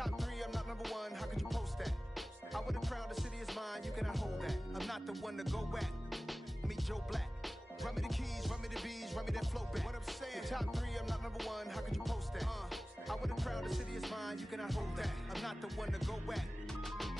top 3, I'm not number 1, how could you post that? I would have crowned the city is mine, you cannot hold that. I'm not the one to go back. Meet Joe Black. Run me the keys, run me the bees, run me that flow back. What I'm saying, top 3, I'm not number 1, how could you post that? I would have crowned the city is mine, you cannot hold that. I'm not the one to go back.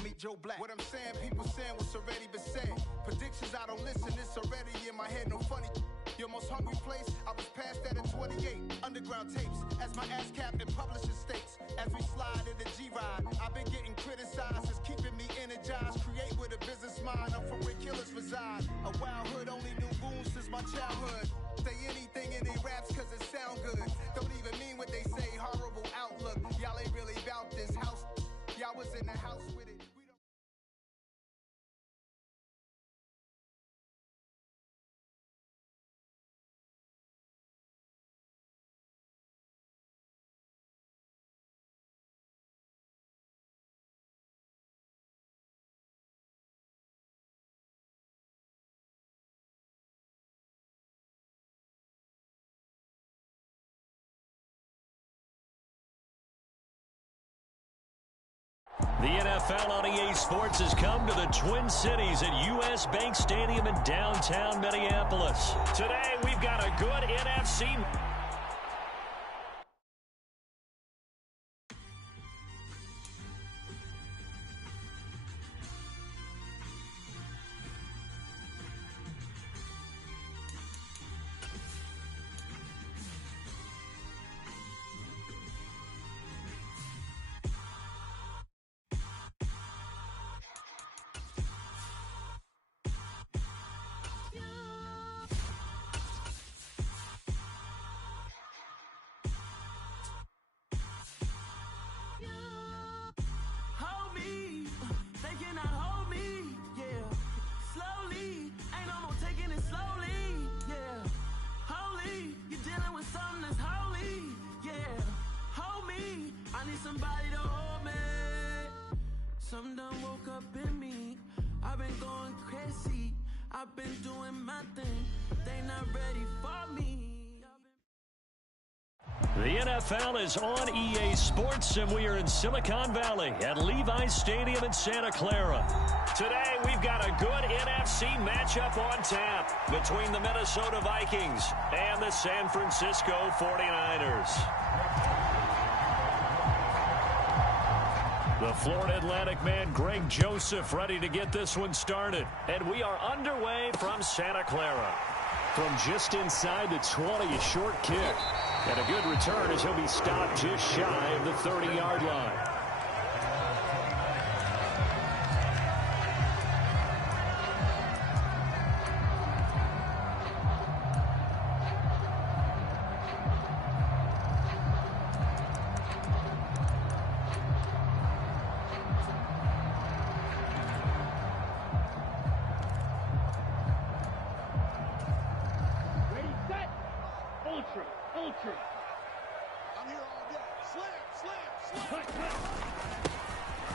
Meet Joe Black. What I'm saying, people saying what's already been said. Predictions, I don't listen, it's already in my head, no funny. Your most hungry place, I was past that at 28. Underground tapes, as my ass captain publishing states. As we slide in the G-Ride, I've been getting criticized, it's keeping me energized. Create with a business mind, I'm from where killers reside. A wild hood, only knew goons since my childhood. Say anything in they raps cause it sound good. Don't even mean what they say, horrible outlook. Y'all ain't really about this house. Y'all was in the house with it. The NFL on EA Sports has come to the Twin Cities at U.S. Bank Stadium in downtown Minneapolis. Today, we've got a good NFC. Some done woke up in me. I've been going crazy. I've been doing my thing. They not ready for me. The NFL is on EA Sports, and we are in Silicon Valley at Levi's Stadium in Santa Clara. Today, we've got a good NFC matchup on tap between the Minnesota Vikings and the San Francisco 49ers. The Florida Atlantic man, Greg Joseph, ready to get this one started. And we are underway from Santa Clara. From just inside the 20, a short kick. And a good return as he'll be stopped just shy of the 30-yard line.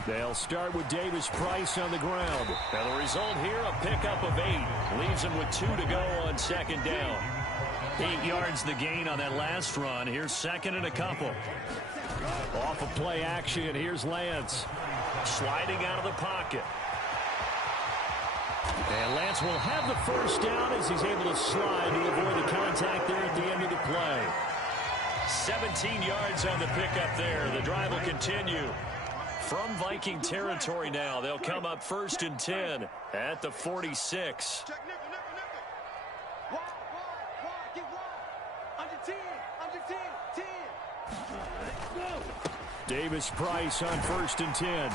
They'll start with Davis Price on the ground. And the result here, a pickup of 8. Leaves him with 2 to go on second down. 8 yards the gain on that last run. Here's second and a couple. Off of play action, here's Lance. Sliding out of the pocket. And Lance will have the first down as he's able to slide to avoid the contact there at the end of the play. 17 yards on the pickup there. The drive will continue. From Viking territory now, they'll come up 1st and 10 at the 46. Davis Price on 1st and 10.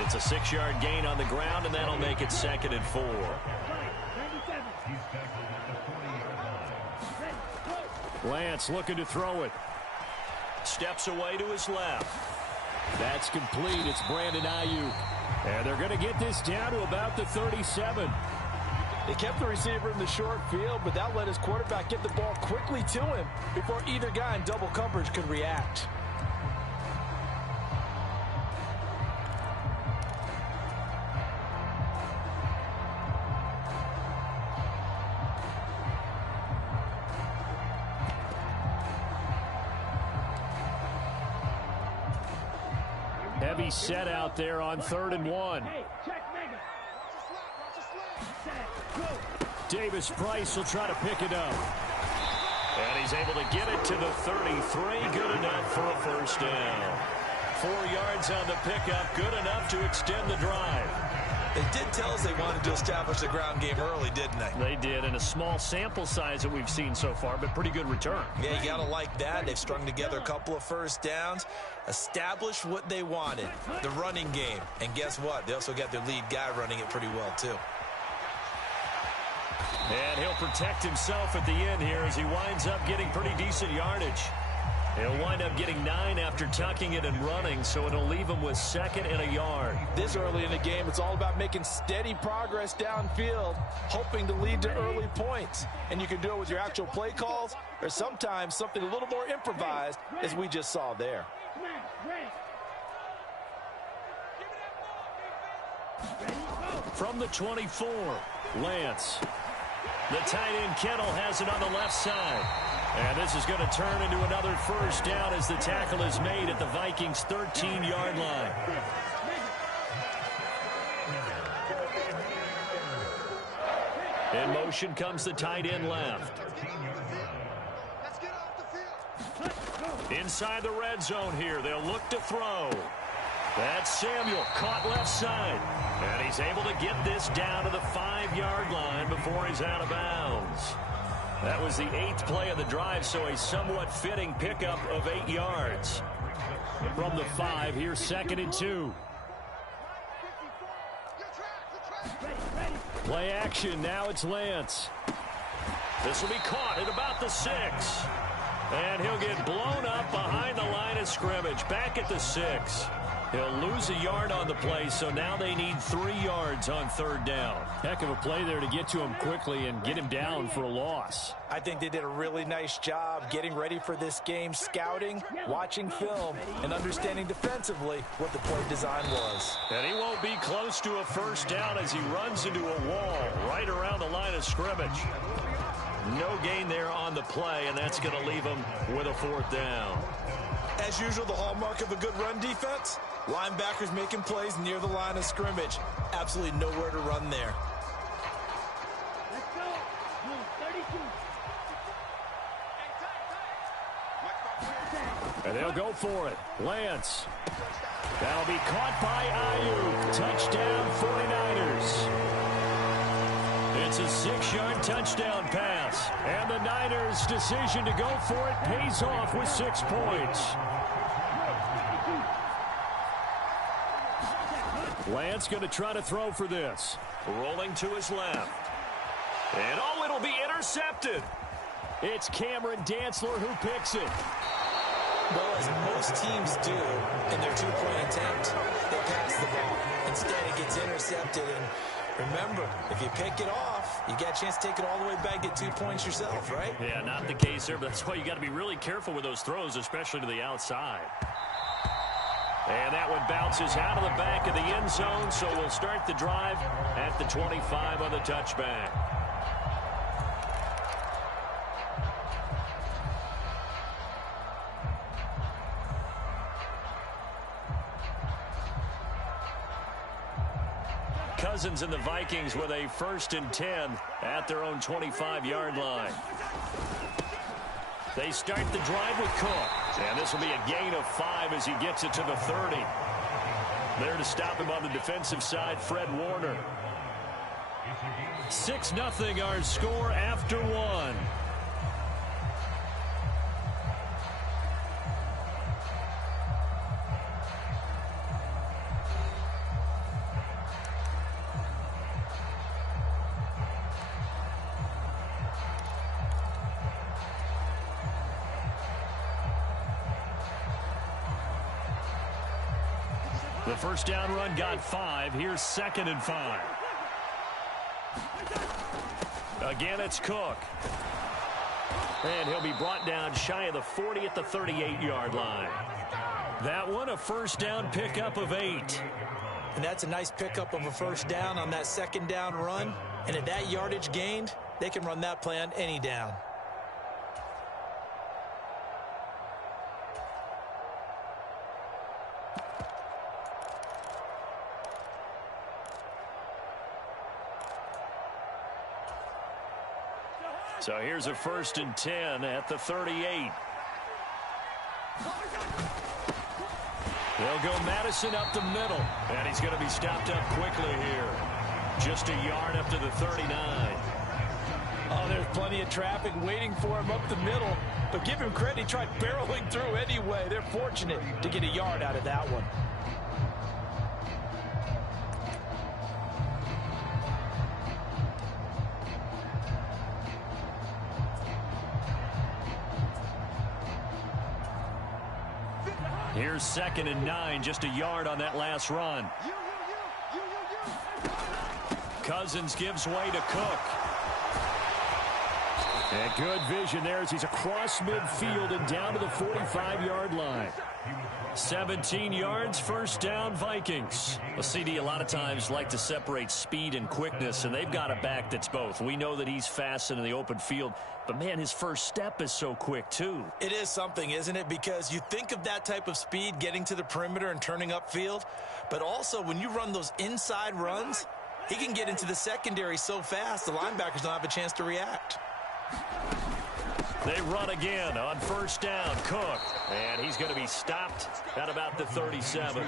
It's a 6-yard gain on the ground, and that'll make it 2nd and 4. Lance looking to throw it. Steps away to his left. That's complete. It's Brandon Ayuk. And they're going to get this down to about the 37. They kept the receiver in the short field, but that let his quarterback get the ball quickly to him before either guy in double coverage could react. be set out there on 3rd and 1. Davis Price will try to pick it up. And he's able to get it to the 33. Good enough for a first down. 4 yards on the pickup. Good enough to extend the drive. They did tell us they wanted to establish the ground game early, didn't they? They did, and a small sample size that we've seen so far, but pretty good return. Yeah, you got to like that. They've strung together a couple of first downs, established what they wanted, the running game. And guess what? They also got their lead guy running it pretty well, too. And he'll protect himself at the end here as he winds up getting pretty decent yardage. He'll wind up getting 9 after tucking it and running, so it'll leave him with 2nd and a yard. This early in the game, it's all about making steady progress downfield, hoping to lead to early points. And you can do it with your actual play calls, or sometimes something a little more improvised, as we just saw there. From the 24, Lance. The tight end Kettle has it on the left side. And this is going to turn into another first down as the tackle is made at the Vikings' 13-yard line. In motion comes the tight end left. Inside the red zone here, they'll look to throw. That's Samuel, caught left side. And he's able to get this down to the 5-yard line before he's out of bounds. That was the 8th play of the drive, so a somewhat fitting pickup of 8 yards. From the 5, here's 2nd and 2. Play action, now it's Lance. This will be caught at about the 6. And he'll get blown up behind the line of scrimmage, back at the 6. He'll lose a yard on the play, so now they need 3 yards on 3rd down. Heck of a play there to get to him quickly and get him down for a loss. I think they did a really nice job getting ready for this game, scouting, watching film, and understanding defensively what the play design was. And he won't be close to a first down as he runs into a wall right around the line of scrimmage. No gain there on the play, and that's going to leave him with a 4th down. As usual, the hallmark of a good run defense, linebackers making plays near the line of scrimmage. Absolutely nowhere to run there. And they'll go for it. Lance. That'll be caught by Ayuk. Touchdown 49ers. It's a 6-yard touchdown pass. And the Niners' decision to go for it pays off with 6 points. Lance going to try to throw for this. Rolling to his left. And it'll be intercepted. It's Cameron Dantzler who picks it. Well, as most teams do in their 2-point attempt, they pass the ball. Instead, it gets intercepted. And remember, if you pick it off, you got a chance to take it all the way back, get 2 points yourself, right? Yeah, not the case there, but that's why you got to be really careful with those throws, especially to the outside. And that one bounces out of the back of the end zone, so we'll start the drive at the 25 on the touchback. Cousins and the Vikings with a 1st and 10 at their own 25-yard line. They start the drive with Cook. And this will be a gain of 5 as he gets it to the 30. There to stop him on the defensive side, Fred Warner. 6-0 our score after 1. The first down run got 5. Here's 2nd and 5. Again, it's Cook. And he'll be brought down shy of the 40 at the 38-yard line. That one, a first down pickup of 8. And that's a nice pickup of a first down on that 2nd down run. And at that yardage gained, they can run that play on any down. So here's a 1st and 10 at the 38. They'll go Madison up the middle, and he's going to be stopped up quickly here. Just a yard up to the 39. Oh, there's plenty of traffic waiting for him up the middle, but give him credit, he tried barreling through anyway. They're fortunate to get a yard out of that one. Here's 2nd and 9, just a yard on that last run. Cousins gives way to Cook. And good vision there as he's across midfield and down to the 45-yard line. 17 yards, 1st down, Vikings. Well, CD, a lot of times like to separate speed and quickness, and they've got a back that's both. We know that he's fast in the open field, but, man, his first step is so quick, too. It is something, isn't it? Because you think of that type of speed getting to the perimeter and turning upfield, but also when you run those inside runs, he can get into the secondary so fast the linebackers don't have a chance to react. They run again on 1st down. Cook, and he's going to be stopped at about the 37.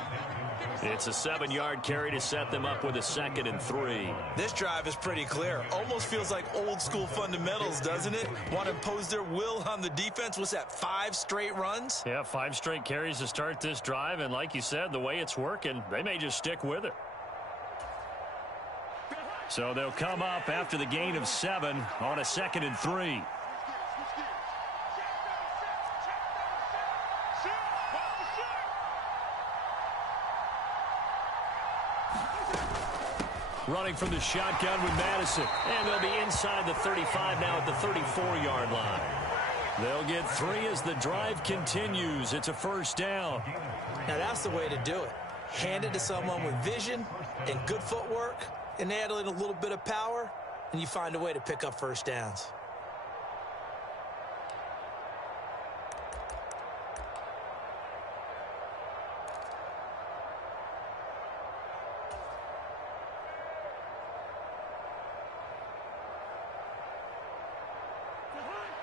It's a 7-yard carry to set them up with a 2nd and 3. This drive is pretty clear. Almost feels like old school fundamentals, doesn't it? Want to impose their will on the defense. What's that, 5 straight runs? Yeah, 5 straight carries to start this drive, and like you said, the way it's working, they may just stick with it. So they'll come up after the gain of 7 on a 2nd and 3. Running from the shotgun with Madison. And they'll be inside the 35 now at the 34-yard line. They'll get 3 as the drive continues. It's a 1st down. Now that's the way to do it. Hand it to someone with vision and good footwork, and add in a little bit of power, and you find a way to pick up 1st downs.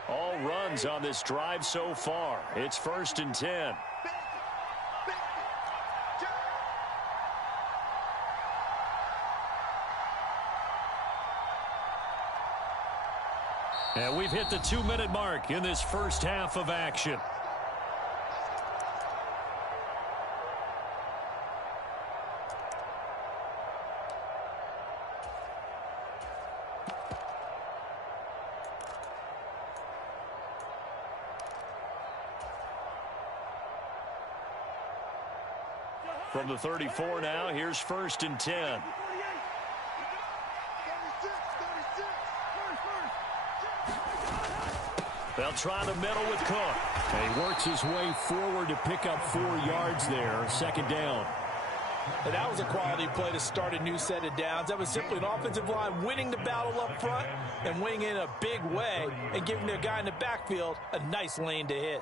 All runs on this drive so far. It's 1st and 10. And we've hit the 2-minute mark in this first half of action. From the 34 now, here's 1st and 10. They'll try the middle with Cook. And he works his way forward to pick up 4 yards there. 2nd down. And that was a quality play to start a new set of downs. That was simply an offensive line winning the battle up front and winning in a big way and giving their guy in the backfield a nice lane to hit.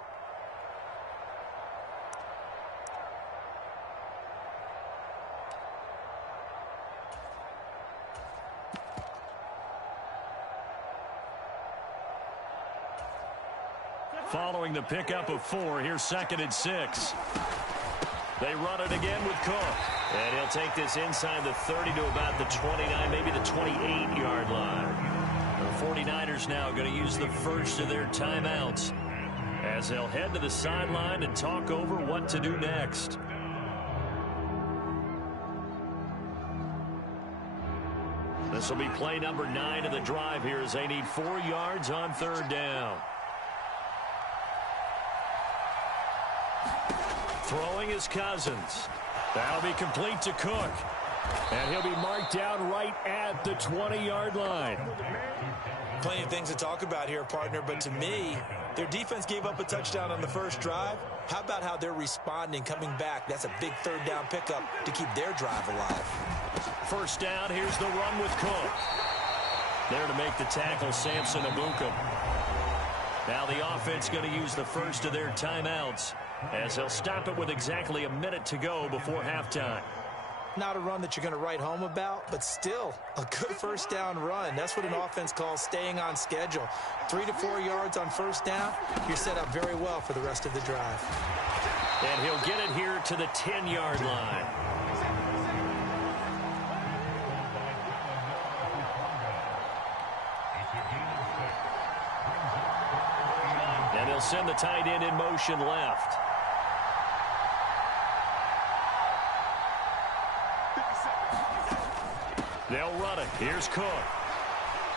Following the pickup of 4, here's 2nd and 6. They run it again with Cook. And he'll take this inside the 30 to about the 29, maybe the 28-yard line. The 49ers now going to use the first of their timeouts as they'll head to the sideline and talk over what to do next. This will be play number 9 of the drive here as they need 4 yards on 3rd down. Throwing is Cousins. That'll be complete to Cook. And he'll be marked down right at the 20-yard line. Plenty of things to talk about here, partner, but to me, their defense gave up a touchdown on the first drive. How about how they're responding, coming back? That's a big 3rd down pickup to keep their drive alive. 1st down, here's the run with Cook. There to make the tackle, Samson Abukum. Now the offense going to use the first of their timeouts as they'll stop it with exactly a minute to go before halftime. Not a run that you're going to write home about, but still a good first down run. That's what an offense calls staying on schedule. 3 to 4 yards on first down, you're set up very well for the rest of the drive. And he'll get it here to the 10-yard line. And he'll send the tight end in motion left. They'll run it. Here's Cook.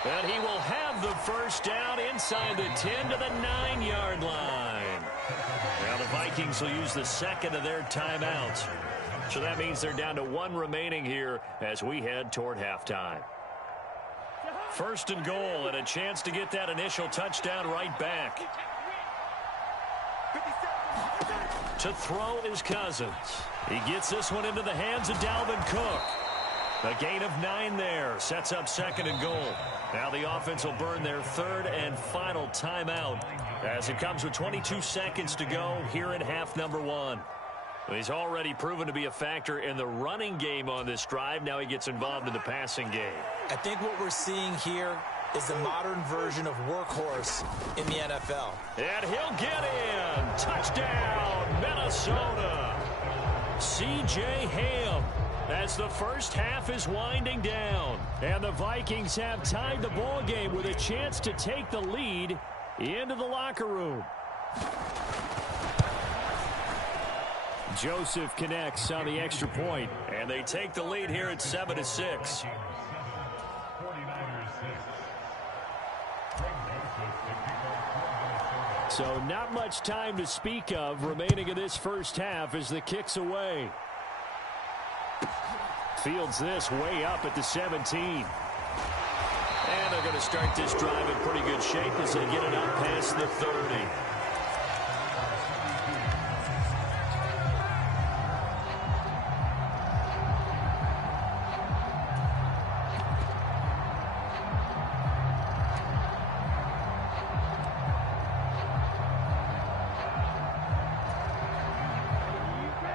And he will have the first down inside the 10 to the 9-yard line. Now the Vikings will use the second of their timeouts. So that means they're down to 1 remaining here as we head toward halftime. First and goal, and a chance to get that initial touchdown right back. To throw is Cousins. He gets this one into the hands of Dalvin Cook. A gain of 9 there. Sets up second and goal. Now the offense will burn their third and final timeout as it comes with 22 seconds to go here in half number 1. He's already proven to be a factor in the running game on this drive. Now he gets involved in the passing game. I think what we're seeing here is the modern version of workhorse in the NFL. And he'll get in. Touchdown, Minnesota. C.J. Ham. As the first half is winding down. And the Vikings have tied the ball game with a chance to take the lead into the locker room. Joseph connects on the extra point, and they take the lead here at 7-6. So not much time to speak of remaining in this first half as the kick's away. Fields this way up at the 17. And they're going to start this drive in pretty good shape as they get it up past the 30.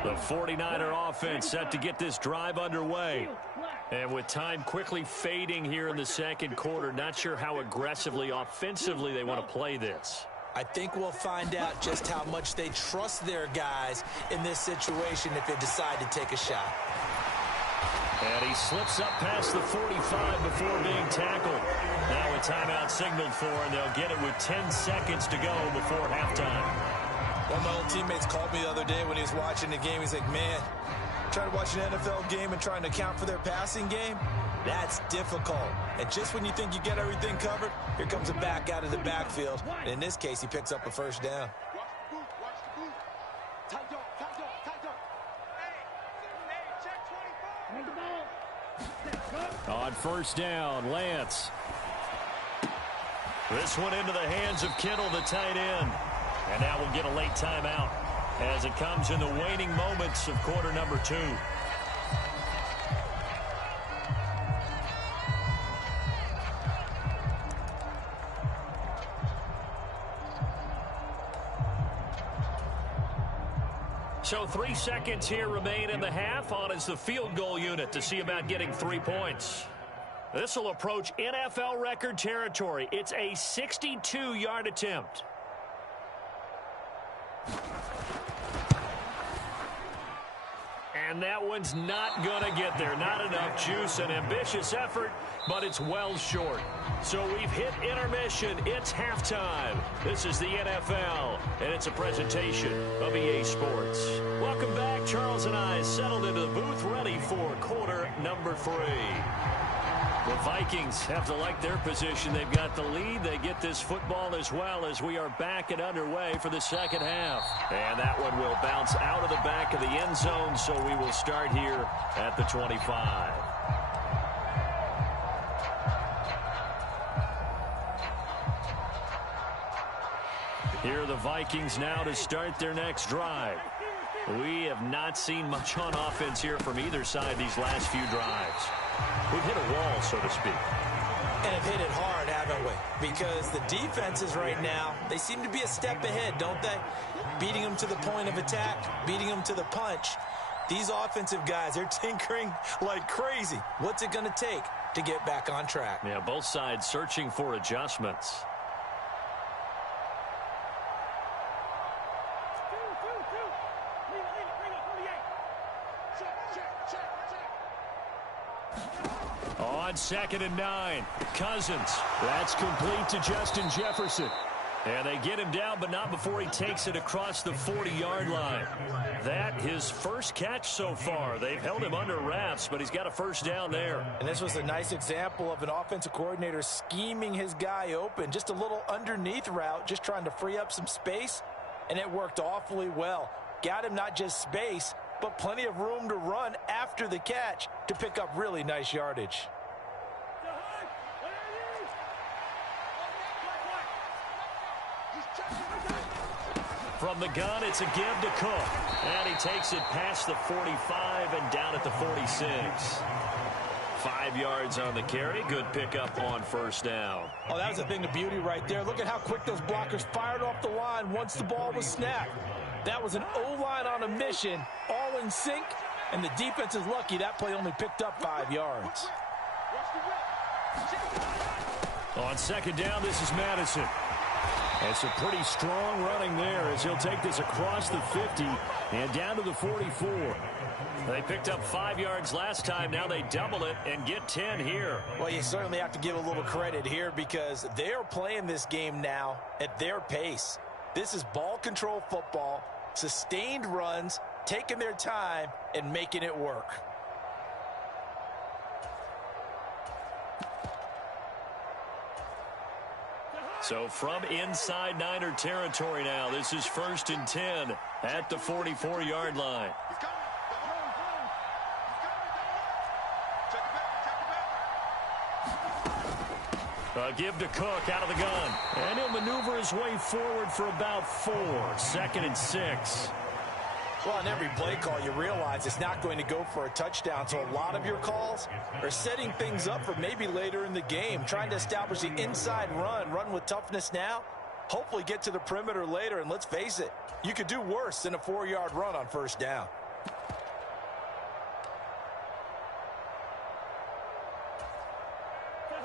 The 49er offense set to get this drive underway. And with time quickly fading here in the second quarter, not sure how aggressively, offensively they want to play this. I think we'll find out just how much they trust their guys in this situation if they decide to take a shot. And he slips up past the 45 before being tackled. Now a timeout signaled for, and they'll get it with 10 seconds to go before halftime. One of my old teammates called me the other day when he was watching the game. He's like, man, trying to watch an NFL game and trying to account for their passing game, that's difficult. And just when you think you get everything covered, here comes a back out of the backfield. And in this case, he picks up a first down. On first down, Lance. This one into the hands of Kittle, the tight end. And now we'll get a late timeout as it comes in the waning moments of quarter number 2. So 3 seconds here remain in the half. On is the field goal unit to see about getting 3 points. This will approach NFL record territory. It's a 62-yard attempt. And that one's not going to get there. Not enough juice. An ambitious effort, but it's well short. So we've hit intermission. It's halftime. This is the NFL, and it's a presentation of EA Sports. Welcome back. Charles and I settled into the booth, ready for quarter number 3. The Vikings have to like their position. They've got the lead. They get this football as well as we are back and underway for the second half. And that one will bounce out of the back of the end zone, so we will start here at the 25. Here are the Vikings now to start their next drive. We have not seen much on offense here from either side these last few drives. We've hit a wall, so to speak. And have hit it hard, haven't we? Because the defenses right now, they seem to be a step ahead, don't they? Beating them to the point of attack, beating them to the punch. These offensive guys, they're tinkering like crazy. What's it going to take to get back on track? Yeah, both sides searching for adjustments. On 2nd and 9, Cousins. That's complete to Justin Jefferson. And they get him down, but not before he takes it across the 40-yard line. That his first catch so far. They've held him under wraps, but he's got a first down there. And this was a nice example of an offensive coordinator scheming his guy open. Just a little underneath route, just trying to free up some space, and it worked awfully well. Got him not just space, but plenty of room to run after the catch to pick up really nice yardage. From the gun, it's a give to Cook. And he takes it past the 45 and down at the 46. 5 yards on the carry. Good pickup on first down. Oh, that was a thing of beauty right there. Look at how quick those blockers fired off the line once the ball was snapped. That was an O-line on a mission, all in sync, and the defense is lucky that play only picked up 5 yards. On 2nd down, this is Madison. And some pretty strong running there as he'll take this across the 50 and down to the 44. They picked up 5 yards last time. Now they double it and get 10 here. Well, you certainly have to give a little credit here because they are playing this game now at their pace. This is ball control football, sustained runs, taking their time and making it work. So from inside Niner territory now, this is 1st and 10 at the 44-yard line. Give to Cook out of the gun. And he'll maneuver his way forward for about 4. 2nd and 6. Well, on every play call, you realize it's not going to go for a touchdown. So a lot of your calls are setting things up for maybe later in the game, trying to establish the inside run with toughness now, hopefully get to the perimeter later. And let's face it, you could do worse than a 4-yard run on first down.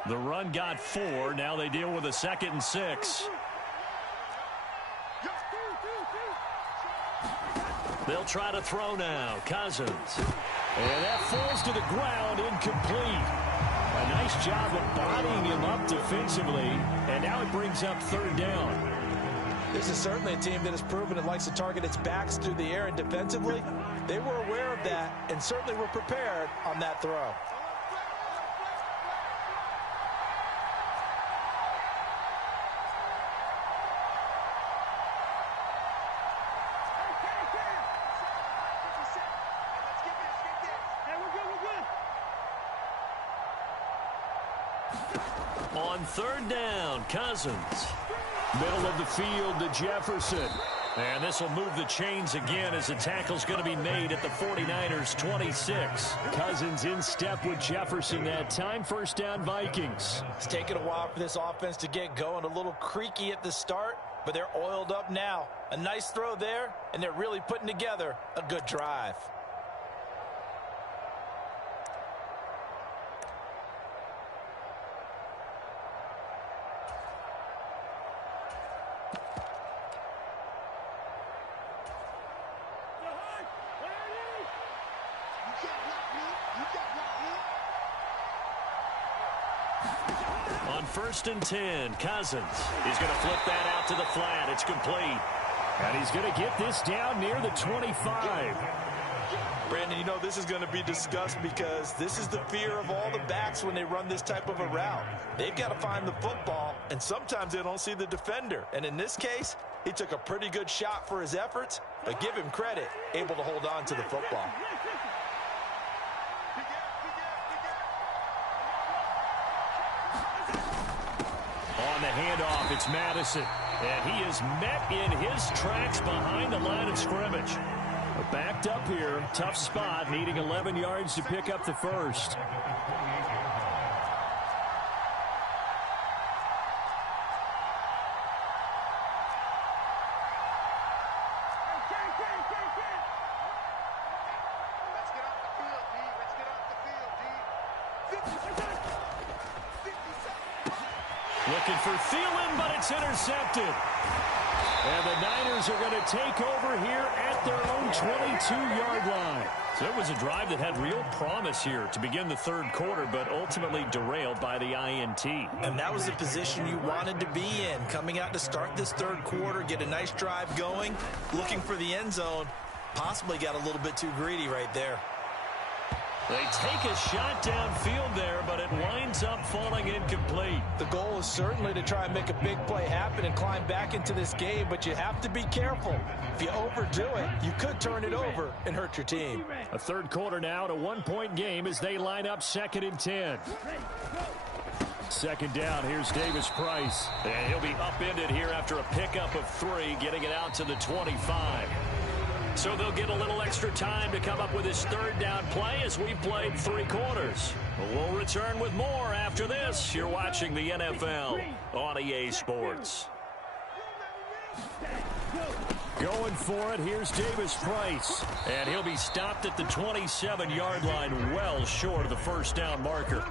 The run got 4. Now they deal with a 2nd and 6. They'll try to throw now. Cousins. And that falls to the ground, incomplete. A nice job of bodying him up defensively. And now it brings up 3rd down. This is certainly a team that has proven it likes to target its backs through the air, and defensively, they were aware of that and certainly were prepared on that throw. On 3rd down, Cousins. Middle of the field to Jefferson. And this will move the chains again as the tackle's going to be made at the 49ers 26. Cousins in step with Jefferson that time. 1st down, Vikings. It's taken a while for this offense to get going. A little creaky at the start, but they're oiled up now. A nice throw there, and they're really putting together a good drive. On 1st and 10, Cousins. He's going to flip that out to the flat. It's complete. And he's going to get this down near the 25. Brandon, you know this is going to be discussed because this is the fear of all the backs when they run this type of a route. They've got to find the football, and sometimes they don't see the defender. And in this case, he took a pretty good shot for his efforts, but give him credit, able to hold on to the football. On the handoff, it's Madison. And he is met in his tracks behind the line of scrimmage. Backed up here, tough spot, needing 11 yards to pick up the 1st. looking for Thielen, but it's intercepted. And the Niners are going to take over here at their own 22-yard line. So it was a drive that had real promise here to begin the third quarter, but ultimately derailed by the INT. And that was the position you wanted to be in, coming out to start this third quarter, get a nice drive going, looking for the end zone. Possibly got a little bit too greedy right there. They take a shot downfield there, but it winds up falling incomplete. The goal is certainly to try and make a big play happen and climb back into this game, but you have to be careful. If you overdo it, you could turn it over and hurt your team. A third quarter now, a one-point game as they line up 2nd and 10. Second down, here's Davis Price. And he'll be upended here after a pickup of 3, getting it out to the 25. So they'll get a little extra time to come up with his third down play as we've played 3 quarters. We'll return with more after this. You're watching the NFL on EA Sports. Going for it, here's Davis Price. And he'll be stopped at the 27-yard line, well short of the first down marker.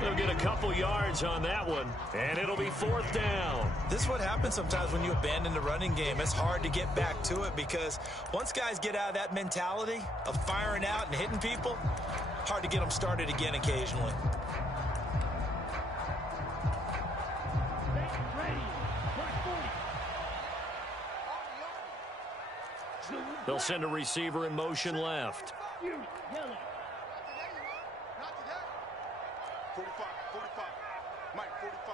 They'll get a couple yards on that one, and it'll be 4th down. This is what happens sometimes when you abandon the running game. It's hard to get back to it because once guys get out of that mentality of firing out and hitting people, hard to get them started again occasionally. They'll send a receiver in motion left. 45. Mike, 45.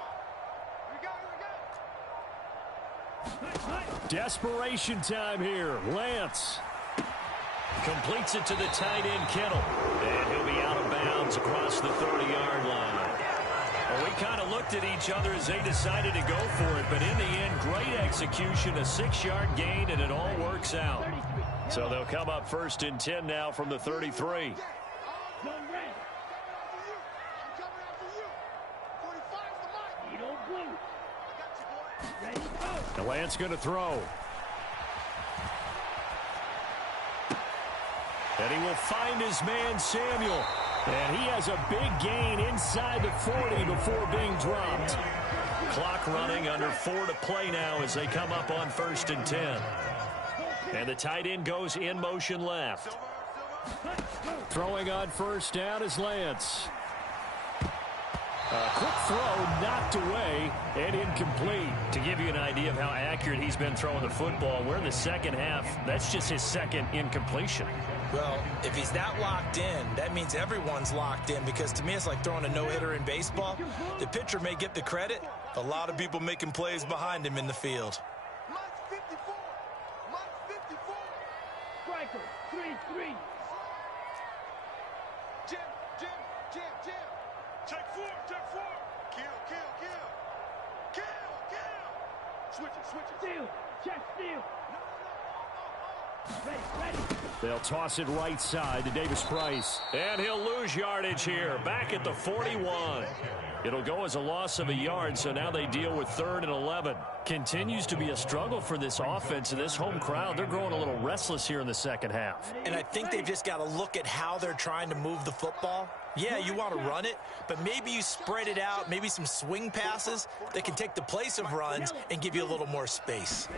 Desperation time here. Lance completes it to the tight end, Kittle. And he'll be out of bounds across the 30-yard line. Well, we kind of looked at each other as they decided to go for it, but in the end, great execution, a 6-yard gain, and it all works out. So they'll come up 1st and 10 now from the 33. And Lance going to throw. And he will find his man, Samuel. And he has a big gain inside the 40 before being dropped. Clock running, under 4 to play now as they come up on 1st and 10. And the tight end goes in motion left. Throwing on 1st down is Lance. A quick throw knocked away and incomplete. To give you an idea of how accurate he's been throwing the football, we're in the second half. That's just his 2nd incompletion. Well, if he's that locked in, that means everyone's locked in, because to me it's like throwing a no-hitter in baseball. The pitcher may get the credit. A lot of people making plays behind him in the field. Mike 54. Mike 54. Striker, 3-3. Jim. Check 4. Kill. Switch it. Steal. Check steal. Ready. They'll toss it right side to Davis Price. And he'll lose yardage here, back at the 41. It'll go as a loss of a yard, so now they deal with 3rd and 11. Continues to be a struggle for this offense and this home crowd. They're growing a little restless here in the second half. And I think they've just got to look at how they're trying to move the football. Yeah, you want to run it, but maybe you spread it out, maybe some swing passes that can take the place of runs and give you a little more space.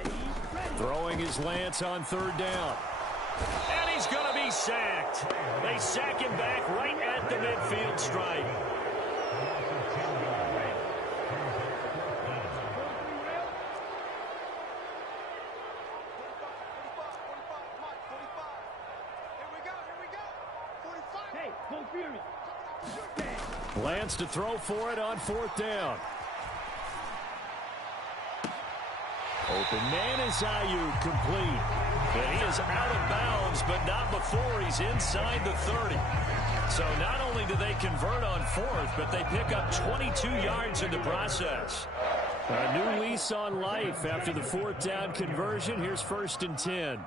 Throwing is Lance on 3rd down. And he's going to be sacked. They sack him back right at the midfield stripe. Lance to throw for it on 4th down. Open man is Ayuk, complete. And he is out of bounds, but not before he's inside the 30. So not only do they convert on 4th, but they pick up 22 yards in the process. A new lease on life after the 4th down conversion. Here's 1st and 10.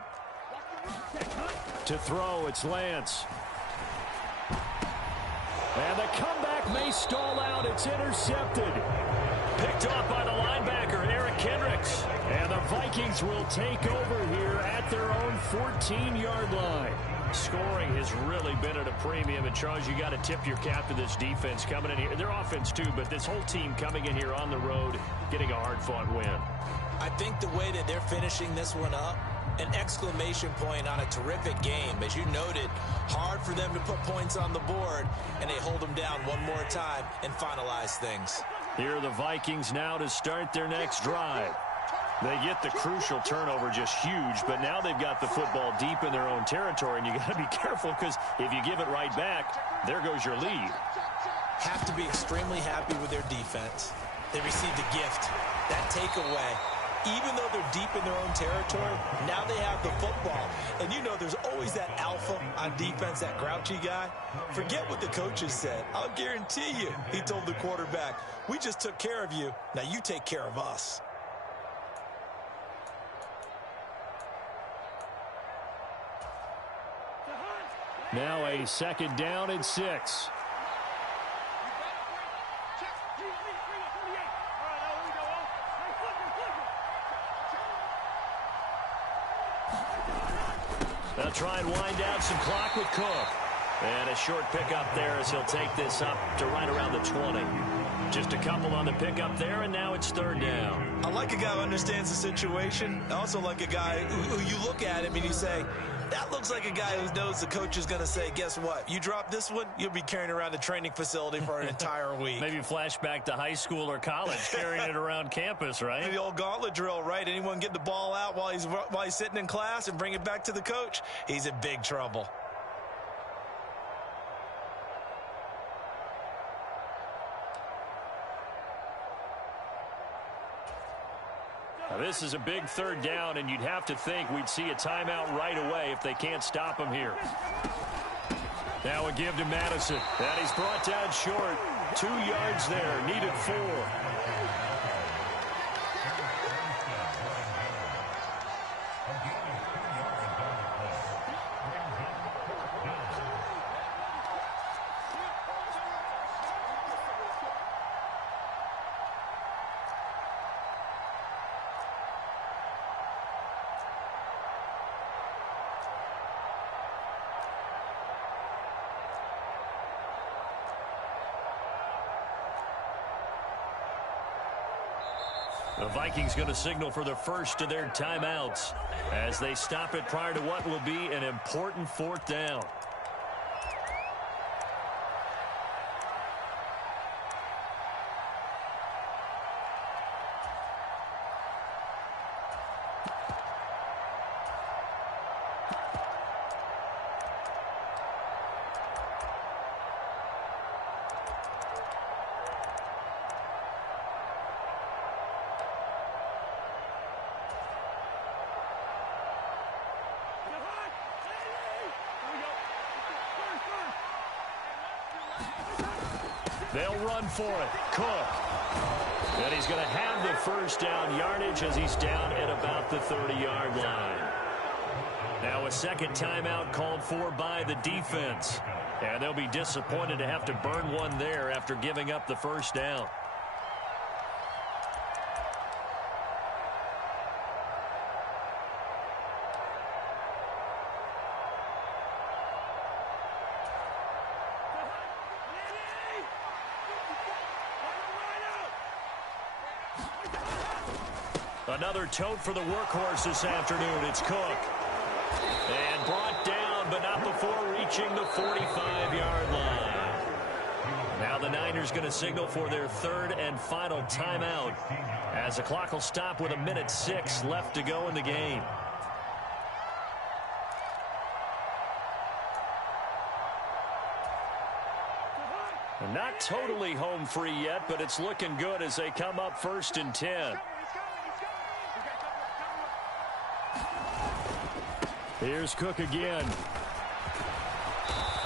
To throw, it's Lance. And the comeback may stall out. It's intercepted. Picked off by the linebacker, Eric Kendricks. And the Vikings will take over here at their own 14-yard line. Scoring has really been at a premium, and Charles, you got to tip your cap to this defense coming in here. Their offense too, but this whole team coming in here on the road, getting a hard-fought win. I think the way that they're finishing this one up, an exclamation point on a terrific game. As you noted, hard for them to put points on the board, and they hold them down one more time and finalize things. Here are the Vikings now to start their next drive. They get the crucial turnover, just huge, but now they've got the football deep in their own territory, and you got to be careful because if you give it right back, there goes your lead. Have to be extremely happy with their defense. They received a gift. That takeaway, even though they're deep in their own territory, now they have the football. And you know there's always that alpha on defense, that grouchy guy. Forget what the coaches said. I'll guarantee you, he told the quarterback, we just took care of you. Now you take care of us. Now a second down and 6. They'll try and wind down some clock with Cook. And a short pickup there as he'll take this up to right around the 20. Just a couple on the pickup there, and now it's third down. I like a guy who understands the situation. I also like a guy who you look at him and you say, that looks like a guy who knows the coach is going to say, guess what? You drop this one, you'll be carrying around the training facility for an entire week. Maybe flashback to high school or college, carrying it around campus, right? The old gauntlet drill, right? Anyone get the ball out while he's sitting in class and bring it back to the coach? He's in big trouble. Now, this is a big third down, and you'd have to think we'd see a timeout right away if they can't stop him here. Now a give to Madison. And he's brought down short. 2 yards there. Needed 4. The Vikings going to signal for the first of their timeouts as they stop it prior to what will be an important fourth down. They'll run for it. Cook. And he's going to have the first down yardage as he's down at about the 30-yard line. Now a second timeout called for by the defense. And they'll be disappointed to have to burn one there after giving up the first down. Another tote for the workhorse this afternoon. It's Cook. And brought down, but not before reaching the 45-yard line. Now the Niners going to signal for their third and final timeout as the clock will stop with 1:06 left to go in the game. Not totally home free yet, but it's looking good as they come up 1st and 10. Here's Cook again.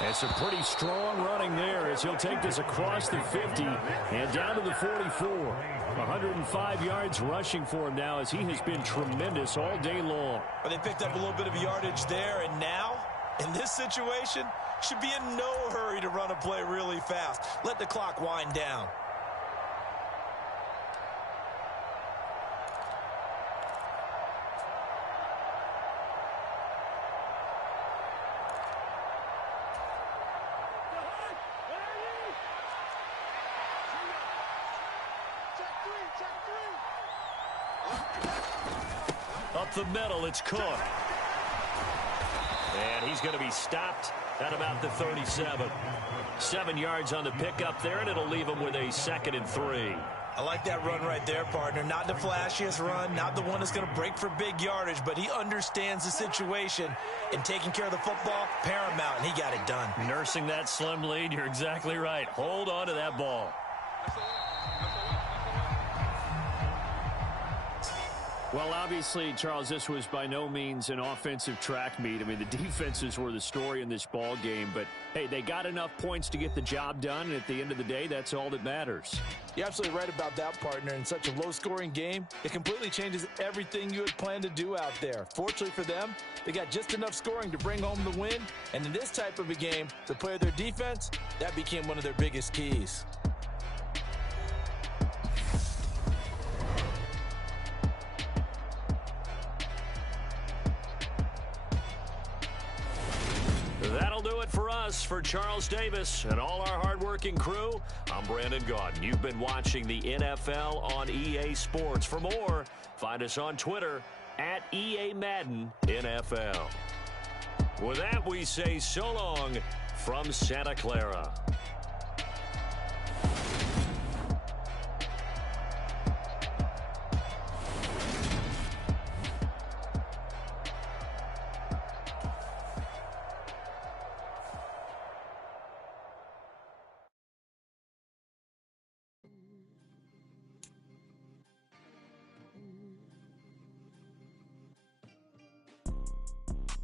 And some pretty strong running there as he'll take this across the 50 and down to the 44. 105 yards rushing for him now as he has been tremendous all day long. Well, they picked up a little bit of yardage there, and now, in this situation, should be in no hurry to run a play really fast. Let the clock wind down. Up the middle, it's Cook. And he's going to be stopped at about the 37. 7 yards on the pickup there, and it'll leave him with a 2nd and 3. I like that run right there, partner. Not the flashiest run, not the one that's going to break for big yardage, but he understands the situation, and taking care of the football, paramount, and he got it done. Nursing that slim lead, you're exactly right. Hold on to that ball. Well, obviously, Charles, this was by no means an offensive track meet. I mean, the defenses were the story in this ball game, but hey, they got enough points to get the job done, and at the end of the day, that's all that matters. You're absolutely right about that, partner. In such a low-scoring game, it completely changes everything you had planned to do out there. Fortunately for them, they got just enough scoring to bring home the win, and in this type of a game, to play their defense, that became one of their biggest keys. That'll do it for us. For Charles Davis and all our hardworking crew, I'm Brandon Gaudin. You've been watching the NFL on EA Sports. For more, find us on Twitter at EA Madden NFL. With that, we say so long from Santa Clara.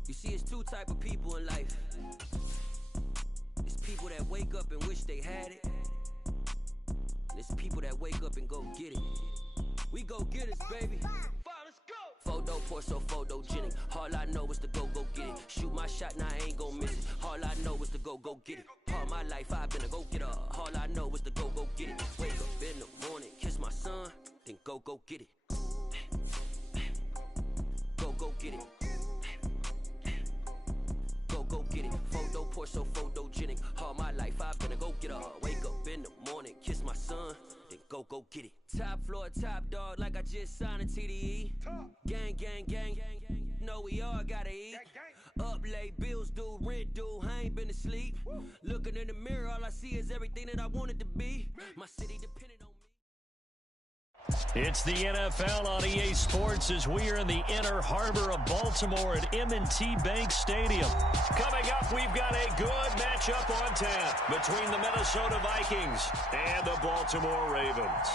You see, it's two type of people in life. It's people that wake up and wish they had it. And it's people that wake up and go get it. We go get it, baby. Let's go. Photo pour so photogenic. All I know is to go get it. Shoot my shot, now I ain't gon' miss it. All I know is to go get it. All my life I've been a go-getter. All I know is to go get it. Wake up in the morning, kiss my son, then go get it. Go get it. Go get it. Photo pour so photogenic. All my life I've been a go-getter. Wake up in the morning, kiss my son, then go get it. Top floor, top dog, like I just signed a TDE. Gang, gang, gang, gang, gang. Know we all gotta eat. Up late, bills due, rent due, I ain't been asleep. Looking in the mirror, all I see is everything that I wanted to be. My city depended on me. It's the NFL on EA Sports as we are in the inner harbor of Baltimore at M&T Bank Stadium. Coming up, we've got a good matchup on tap between the Minnesota Vikings and the Baltimore Ravens.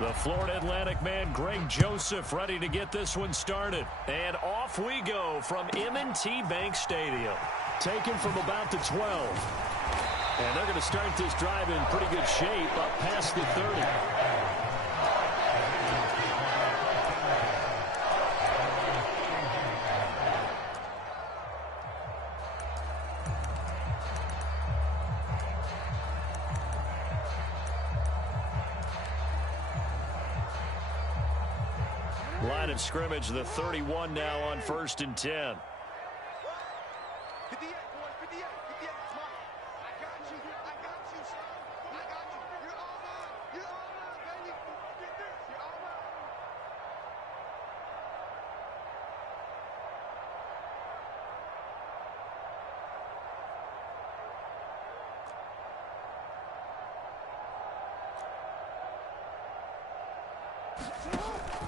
The Florida Atlantic man, Greg Joseph, ready to get this one started. And off we go from M&T Bank Stadium. Taken from about the 12. And they're going to start this drive in pretty good shape up past the 30. Line of scrimmage, the 31 now on 1st and 10.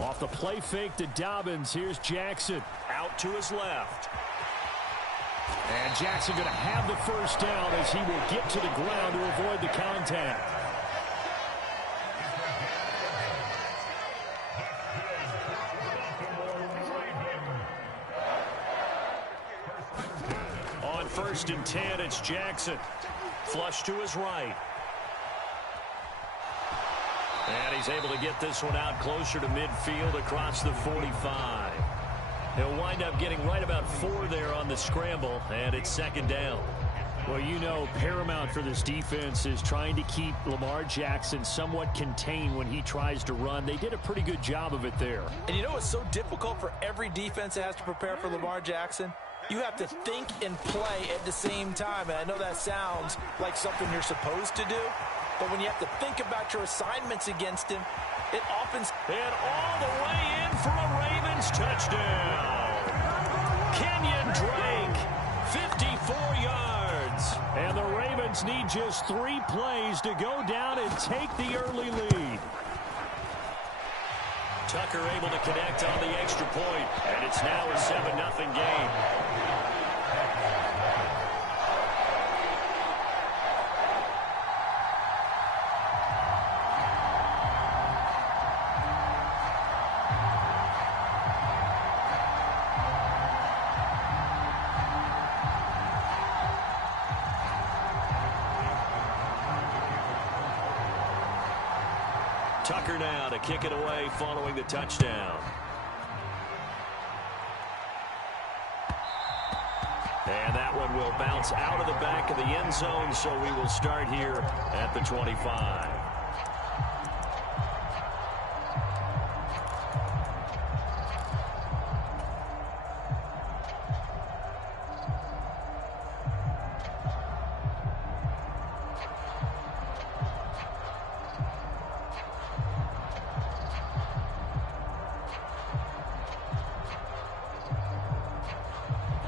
Off the play fake to Dobbins. Here's Jackson. Out to his left. And Jackson going to have the first down as he will get to the ground to avoid the contact. On 1st and 10, it's Jackson. Flush to his right. And he's able to get this one out closer to midfield across the 45. He'll wind up getting right about 4 there on the scramble, and it's 2nd down. Well, you know, paramount for this defense is trying to keep Lamar Jackson somewhat contained when he tries to run. They did a pretty good job of it there. And you know what's so difficult for every defense that has to prepare for Lamar Jackson? You have to think and play at the same time. And I know that sounds like something you're supposed to do, but when you have to think about your assignments against him, it often... And all the way in for a Ravens touchdown. Kenyon Drake, 54 yards. And the Ravens need just 3 plays to go down and take the early lead. Tucker able to connect on the extra point, and it's now a 7-0 game. Tucker now to kick it away following the touchdown. And that one will bounce out of the back of the end zone, so we will start here at the 25.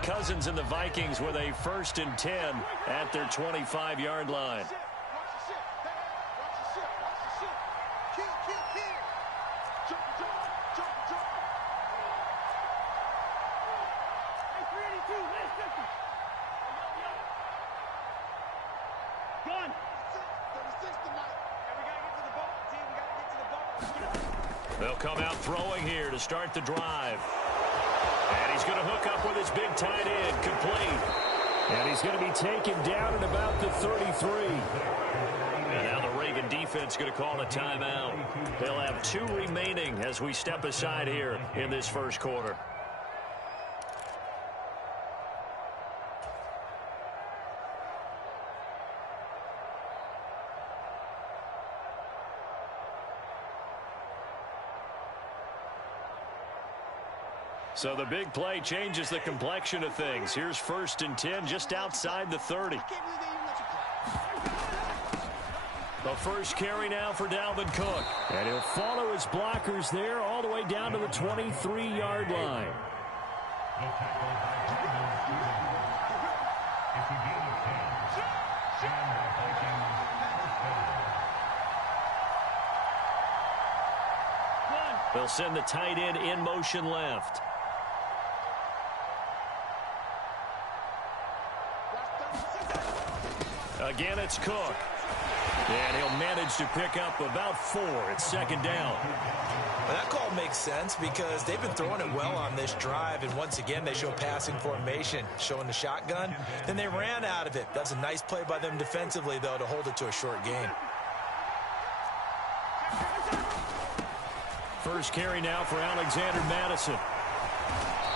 Cousins and the Vikings with a 1st and 10 at their 25-yard line. They'll come out throwing here to start the drive. And he's going to hook up with his big tight end, complete. And he's going to be taken down at about the 33. And now the Reagan defense going to call a timeout. They'll have 2 remaining as we step aside here in this first quarter. So the big play changes the complexion of things. Here's 1st and 10 just outside the 30. The first carry now for Dalvin Cook. And he'll follow his blockers there all the way down to the 23-yard line. They'll send the tight end in motion left. Again, it's Cook. And he'll manage to pick up about 4. It's 2nd down. Well, that call makes sense because they've been throwing it well on this drive. And once again, they show passing formation, showing the shotgun. Then they ran out of it. That's a nice play by them defensively, though, to hold it to a short gain. First carry now for Alexander Madison.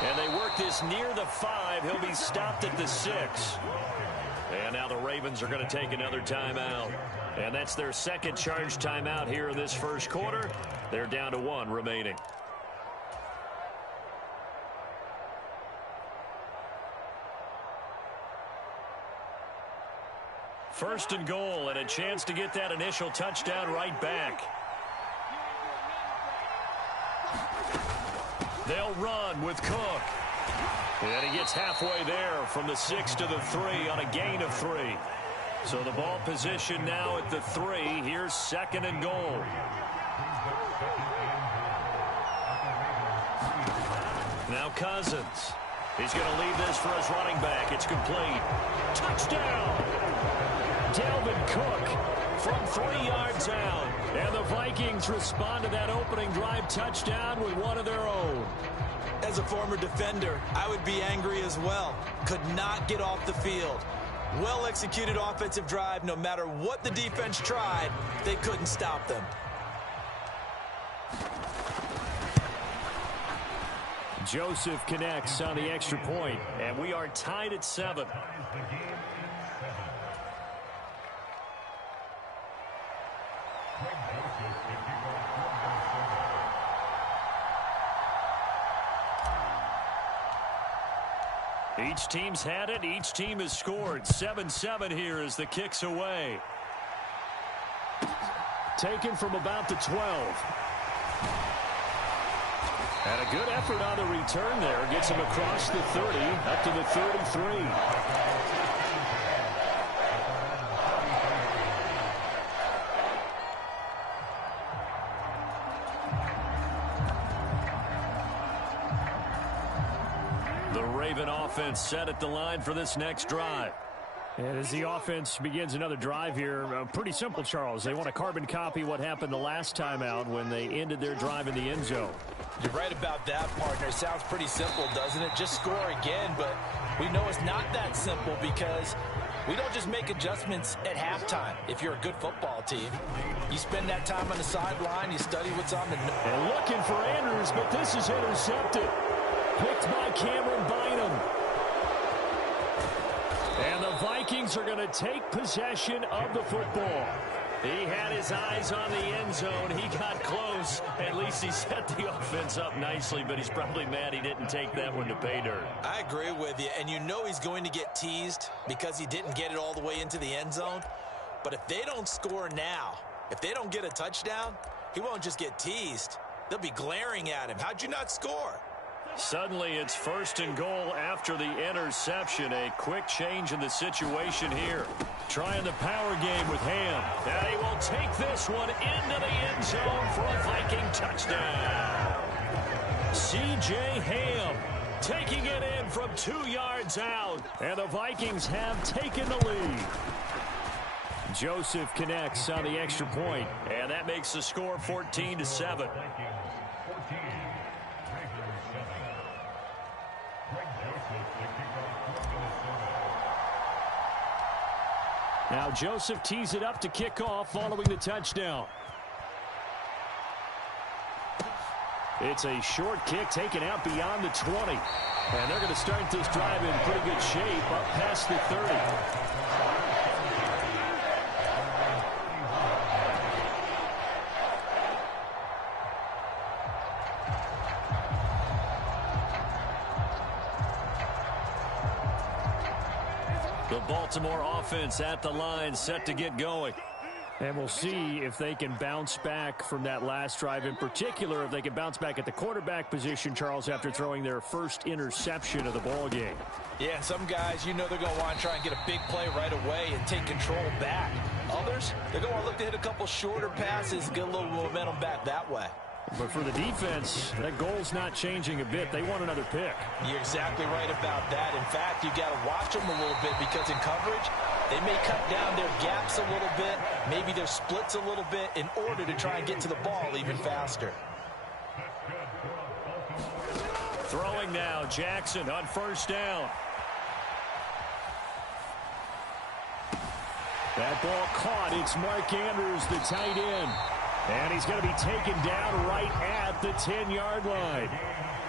And they work this near the 5. He'll be stopped at the 6. And now the Ravens are going to take another timeout. And that's their 2nd charge timeout here in this first quarter. They're down to 1 remaining. First and goal, and a chance to get that initial touchdown right back. They'll run with Cook. And he gets halfway there from the 6 to the 3 on a gain of 3. So the ball position now at the 3. Here's 2nd and goal. Now Cousins. He's going to leave this for his running back. It's complete. Touchdown! Dalvin Cook from 3 yards out. And the Vikings respond to that opening drive touchdown with one of their own. As a former defender, I would be angry as well. Could not get off the field. Well-executed offensive drive. No matter what the defense tried, they couldn't stop them. Joseph connects on the extra point. And we are tied at 7. Each team's had it. Each team has scored. 7-7 here as the kick's away. Taken from about the 12. And a good effort on the return there. Gets him across the 30, up to the 33. Offense set at the line for this next drive. And as the offense begins another drive here, pretty simple, Charles. They want to carbon copy what happened the last time out when they ended their drive in the end zone. You're right about that, partner. Sounds pretty simple, doesn't it? Just score again, but we know it's not that simple because we don't just make adjustments at halftime. If you're a good football team, you spend that time on the sideline, you study what's on the... And looking for Andrews, but this is intercepted. Picked by Cameron Bynum. And the Vikings are going to take possession of the football. He had his eyes on the end zone. He got close. At least he set the offense up nicely, but he's probably mad he didn't take that one to pay dirt. I agree with you, and you know he's going to get teased because he didn't get it all the way into the end zone. But if they don't score now, if they don't get a touchdown, he won't just get teased. They'll be glaring at him. How'd you not score? Suddenly it's 1st and goal after the interception. A quick change in the situation here. Trying the power game with Ham. And he will take this one into the end zone for a Viking touchdown. C.J. Ham taking it in from 2 yards out. And the Vikings have taken the lead. Joseph connects on the extra point. And that makes the score 14-7. Now Joseph tees it up to kick off following the touchdown. It's a short kick taken out beyond the 20. And they're going to start this drive in pretty good shape up past the 30. The Baltimore offense at the line, set to get going. And we'll see if they can bounce back from that last drive. In particular, if they can bounce back at the quarterback position, Charles, after throwing their first interception of the ball game. Yeah, and some guys, you know they're going to want to try and get a big play right away and take control back. Others, they're going to look to hit a couple shorter passes and get a little momentum back that way. But for the defense, that goal's not changing a bit. They want another pick. You're exactly right about that. In fact, you got to watch them a little bit because in coverage, they may cut down their gaps a little bit, maybe their splits a little bit in order to try and get to the ball even faster. Throwing now, Jackson on 1st down. That ball caught. It's Mark Andrews, the tight end. And he's going to be taken down right at the 10-yard line.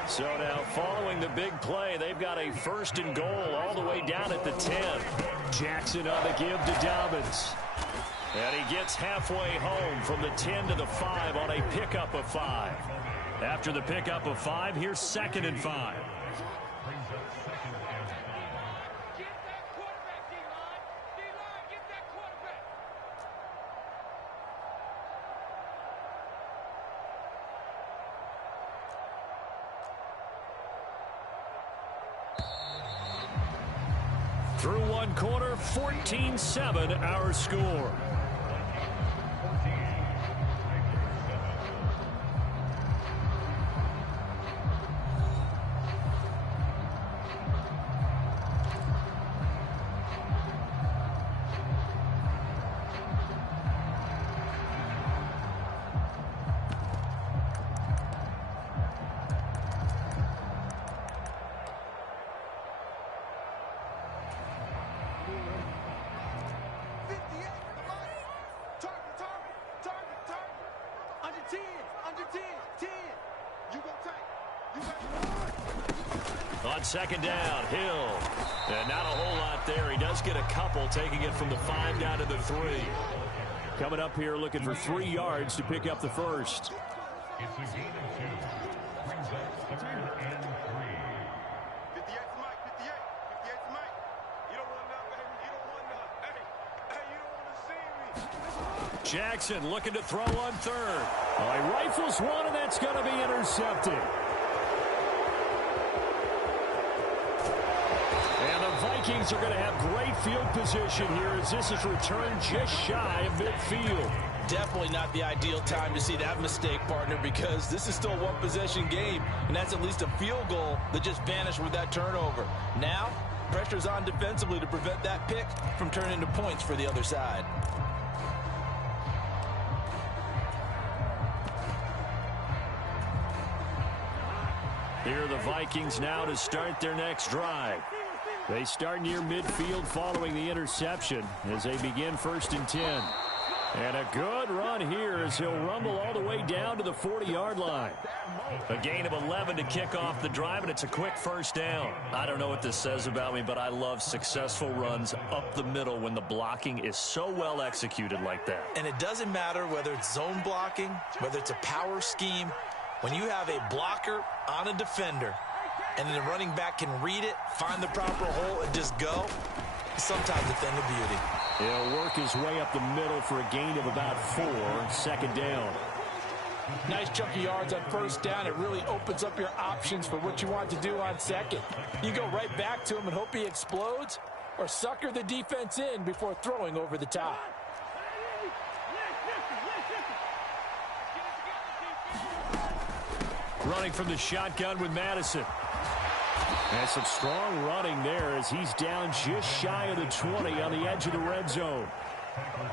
So now following the big play, they've got a 1st and goal all the way down at the 10. Jackson on the give to Dobbins. And he gets halfway home from the 10 to the 5 on a pickup of 5. After the pickup of 5, here's 2nd and 5. Through 1 quarter, 14-7 our score. On 2nd down, Hill. And not a whole lot there. He does get a couple, taking it from the 5 down to the 3. coming up here looking for 3 yards to pick up the first. It's a gain of 2. Brings up 3rd and 3. 58's Mike. 58's Mike. You don't want that, baby. You don't want that. Hey, you don't want to see me. Jackson looking to throw on 3rd. He rifles one, and that's going to be intercepted. And the Vikings are going to have great field position here as this is returned just shy of midfield. Definitely not the ideal time to see that mistake, partner, because this is still a one-possession game, and that's at least a field goal that just vanished with that turnover. Now, pressure's on defensively to prevent that pick from turning into points for the other side. Here are the Vikings now to start their next drive. They start near midfield following the interception as they begin 1st and 10. And a good run here as he'll rumble all the way down to the 40-yard line. A gain of 11 to kick off the drive, and it's a quick first down. I don't know what this says about me, but I love successful runs up the middle when the blocking is so well executed like that. And it doesn't matter whether it's zone blocking, whether it's a power scheme. When you have a blocker on a defender and then the running back can read it, find the proper hole, and just go, sometimes a thing of beauty. He'll work his way up the middle for a gain of about 4, 2nd down. Nice chunk of yards on 1st down. It really opens up your options for what you want to do on 2nd. You go right back to him and hope he explodes, or sucker the defense in before throwing over the top. Running from the shotgun with Madison. And some strong running there as he's down just shy of the 20 on the edge of the red zone.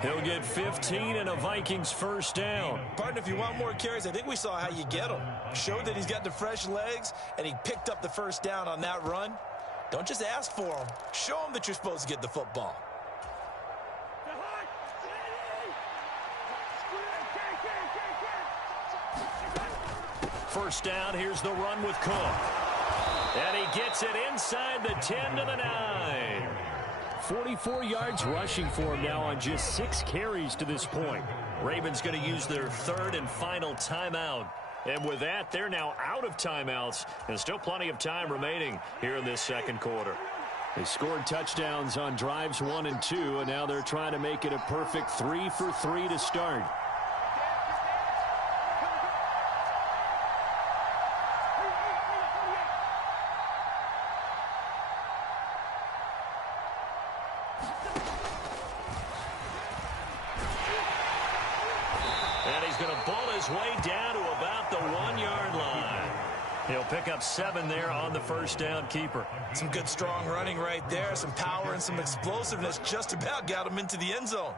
He'll get 15 and a Vikings 1st down. Partner, if you want more carries, I think we saw how you get them. Showed that he's got the fresh legs, and he picked up the 1st down on that run. Don't just ask for them. Show them that you're supposed to get the football. First down, here's the run with Cook. And he gets it inside the 10 to the 9. 44 yards rushing for him now on just 6 carries to this point. Ravens going to use their 3rd and final timeout. And with that, they're now out of timeouts. And still plenty of time remaining here in this 2nd quarter. They scored touchdowns on drives 1 and 2, and now they're trying to make it a perfect 3 for 3 to start. And he's going to bull his way down to about the 1-yard line. He'll pick up 7 there on the 1st down keeper. Some good strong running right there. Some power and some explosiveness just about got him into the end zone.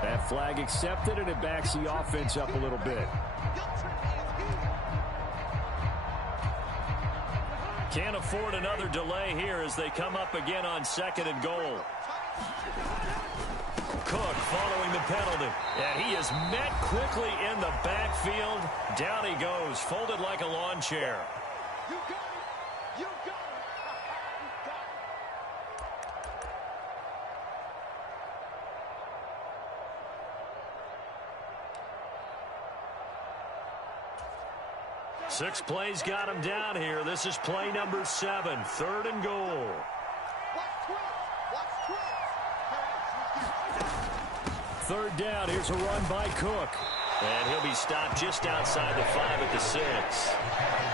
That flag accepted, and it backs the offense up a little bit. Can't afford another delay here as they come up again on 2nd and goal. Cook following the penalty. And he is met quickly in the backfield. Down he goes, folded like a lawn chair. You got it. You got it. Six plays got him down here. This is play number 7, 3rd and goal. Third down. Here's a run by Cook. And he'll be stopped just outside the 5 at the 6.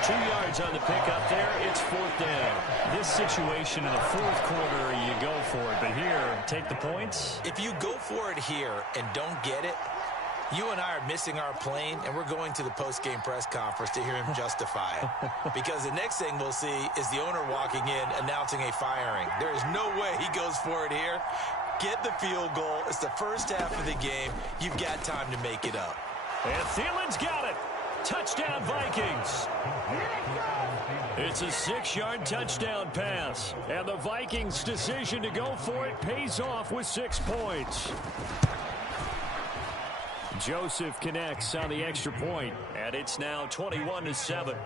2 yards on the pickup there. It's 4th down. This situation in the 4th quarter, you go for it. But here, take the points. If you go for it here and don't get it, you and I are missing our plane, and we're going to the post-game press conference to hear him justify it. Because the next thing we'll see is the owner walking in announcing a firing. There is no way he goes for it here. Get the field goal. It's the first half of the game. You've got time to make it up. And Thielen's got it. Touchdown, Vikings. It's a 6-yard touchdown pass. And the Vikings' decision to go for it pays off with 6 points. Joseph connects on the extra point, and it's now 21-7.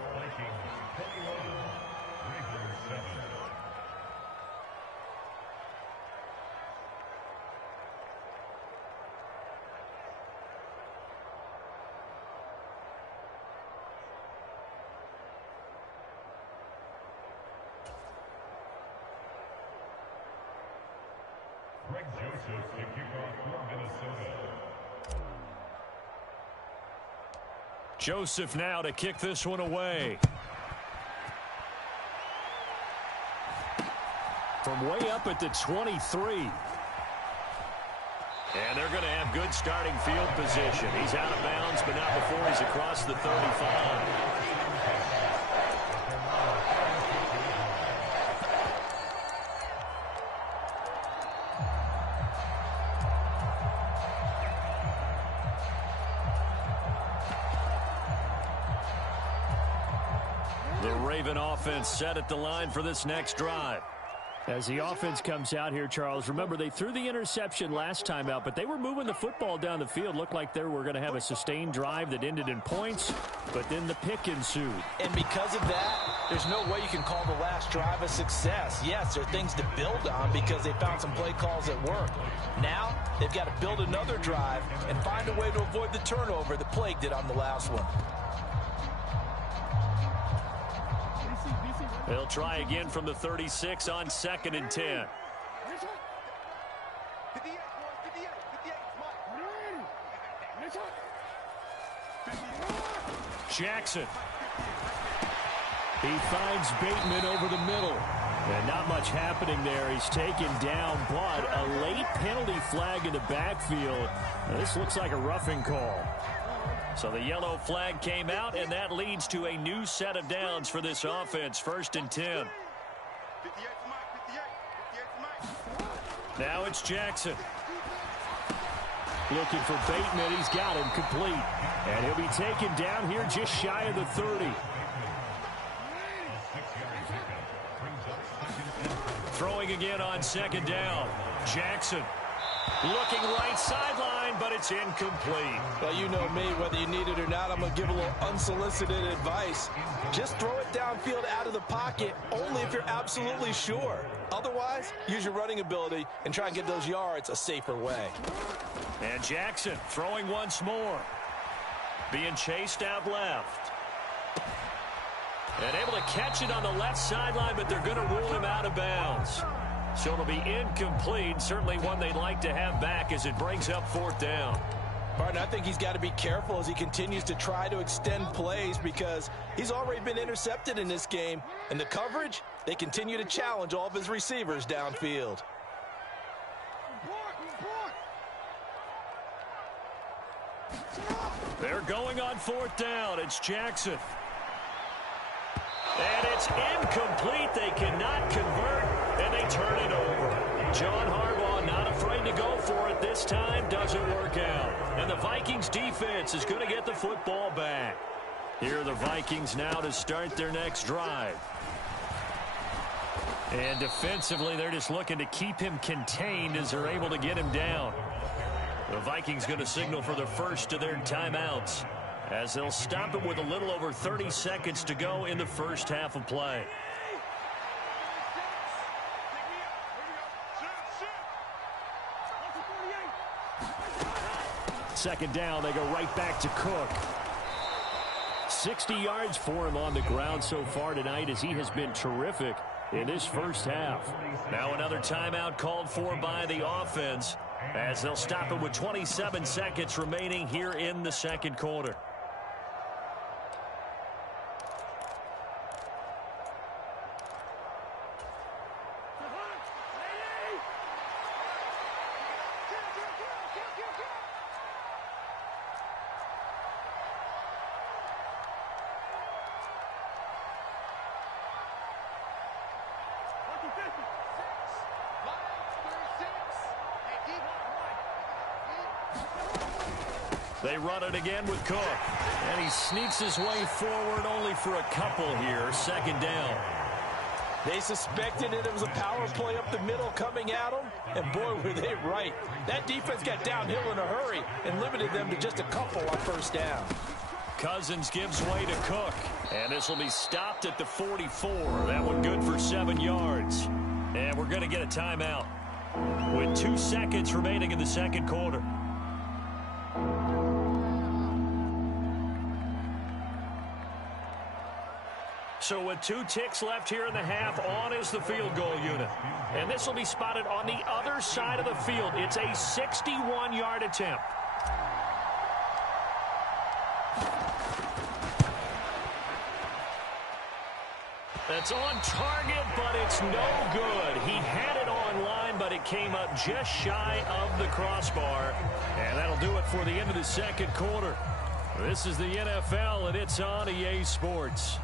Joseph to kick off for Minnesota. Joseph now to kick this one away. From way up at the 23. And they're going to have good starting field position. He's out of bounds, but not before he's across the 35. Offense set at the line for this next drive. As the offense comes out here, Charles, remember they threw the interception last time out, but they were moving the football down the field. Looked like they were going to have a sustained drive that ended in points, but then the pick ensued. And because of that, there's no way you can call the last drive a success. Yes, there are things to build on because they found some play calls that work. Now, they've got to build another drive and find a way to avoid the turnover that plagued it on the last one. They'll try again from the 36 on 2nd and 10. Jackson. He finds Bateman over the middle. And not much happening there. He's taken down, but a late penalty flag in the backfield. This looks like a roughing call. So the yellow flag came out, and that leads to a new set of downs for this offense. 1st and 10. Now it's Jackson. Looking for Bateman. He's got him complete. And he'll be taken down here just shy of the 30. Throwing again on 2nd down. Jackson. Looking right sideline, but it's incomplete. Well, you know me, whether you need it or not, I'm going to give a little unsolicited advice. Just throw it downfield out of the pocket, only if you're absolutely sure. Otherwise, use your running ability and try and get those yards a safer way. And Jackson throwing once more. Being chased out left. And able to catch it on the left sideline, but they're going to rule him out of bounds. So it'll be incomplete. Certainly one they'd like to have back as it brings up 4th down. Martin, I think he's got to be careful as he continues to try to extend plays because he's already been intercepted in this game. And the coverage, they continue to challenge all of his receivers downfield. They're going on 4th down. It's Jackson. And it's incomplete. They cannot convert, and they turn it over. John Harbaugh not afraid to go for it this time. Doesn't work out. And the Vikings defense is going to get the football back. Here are the Vikings now to start their next drive. And defensively, they're just looking to keep him contained as they're able to get him down. The Vikings going to signal for the first of their timeouts, as they'll stop it with a little over 30 seconds to go in the first half of play. Second down, they go right back to Cook. 60 yards for him on the ground so far tonight as he has been terrific in this first half. Now another timeout called for by the offense, as they'll stop it with 27 seconds remaining here in the second quarter. They run it again with Cook. And he sneaks his way forward only for a couple here. Second down. They suspected it was a power play up the middle coming at them, and boy, were they right. That defense got downhill in a hurry and limited them to just a couple on first down. Cousins gives way to Cook, and this will be stopped at the 44. That one good for 7 yards. And we're going to get a timeout with 2 seconds remaining in the second quarter. So with 2 ticks left here in the half, on is the field goal unit. And this will be spotted on the other side of the field. It's a 61-yard attempt. That's on target, but it's no good. He had it on line, but it came up just shy of the crossbar. And that'll do it for the end of the second quarter. This is the NFL, and it's on EA Sports.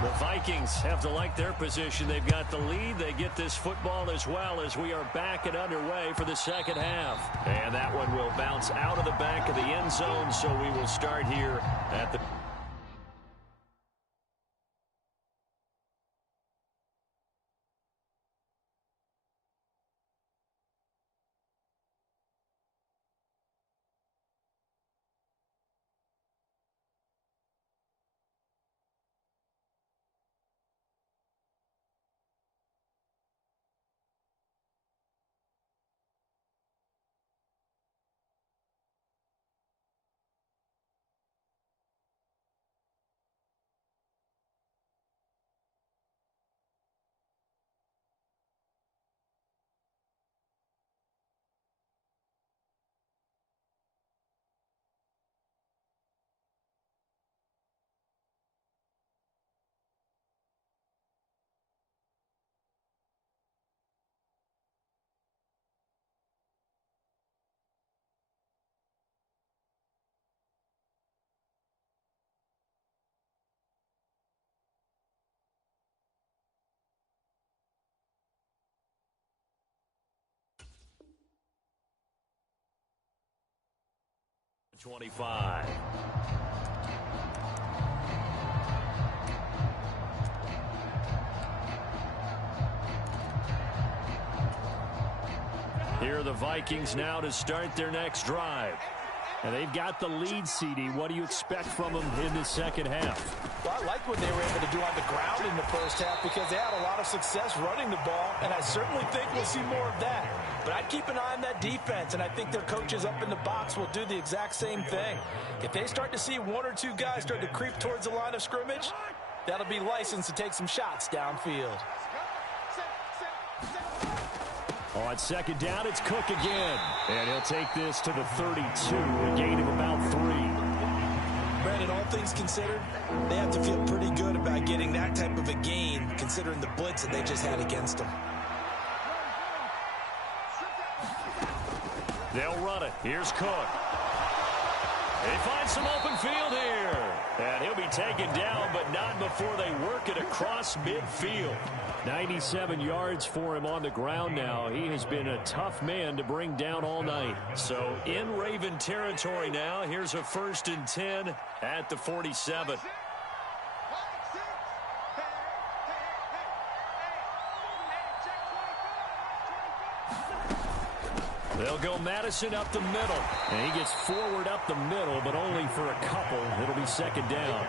The Vikings have to like their position. They've got the lead. They get this football as well as we are back and underway for the second half. And that one will bounce out of the back of the end zone, so we will start here at the... ...25. Here are the Vikings now to start their next drive. And they've got the lead, CD. What do you expect from them in the second half? Well, I like what they were able to do on the ground in the first half because they had a lot of success running the ball, and I certainly think we'll see more of that. But I'd keep an eye on that defense, and I think their coaches up in the box will do the exact same thing. If they start to see 1 or 2 guys start to creep towards the line of scrimmage, that'll be licensed to take some shots downfield. On second down, it's Cook again. And he'll take this to the 32, a gain of about 3. Brandon, all things considered, they have to feel pretty good about getting that type of a gain, considering the blitz that they just had against them. They'll run it. Here's Cook. They find some open field here. And he'll be taken down, but not before they work it across midfield. 97 yards for him on the ground now. He has been a tough man to bring down all night. So in Raven territory now. Here's a 1st and 10 at the 47. They'll go Madison up the middle. And he gets forward up the middle, but only for a couple. It'll be second down.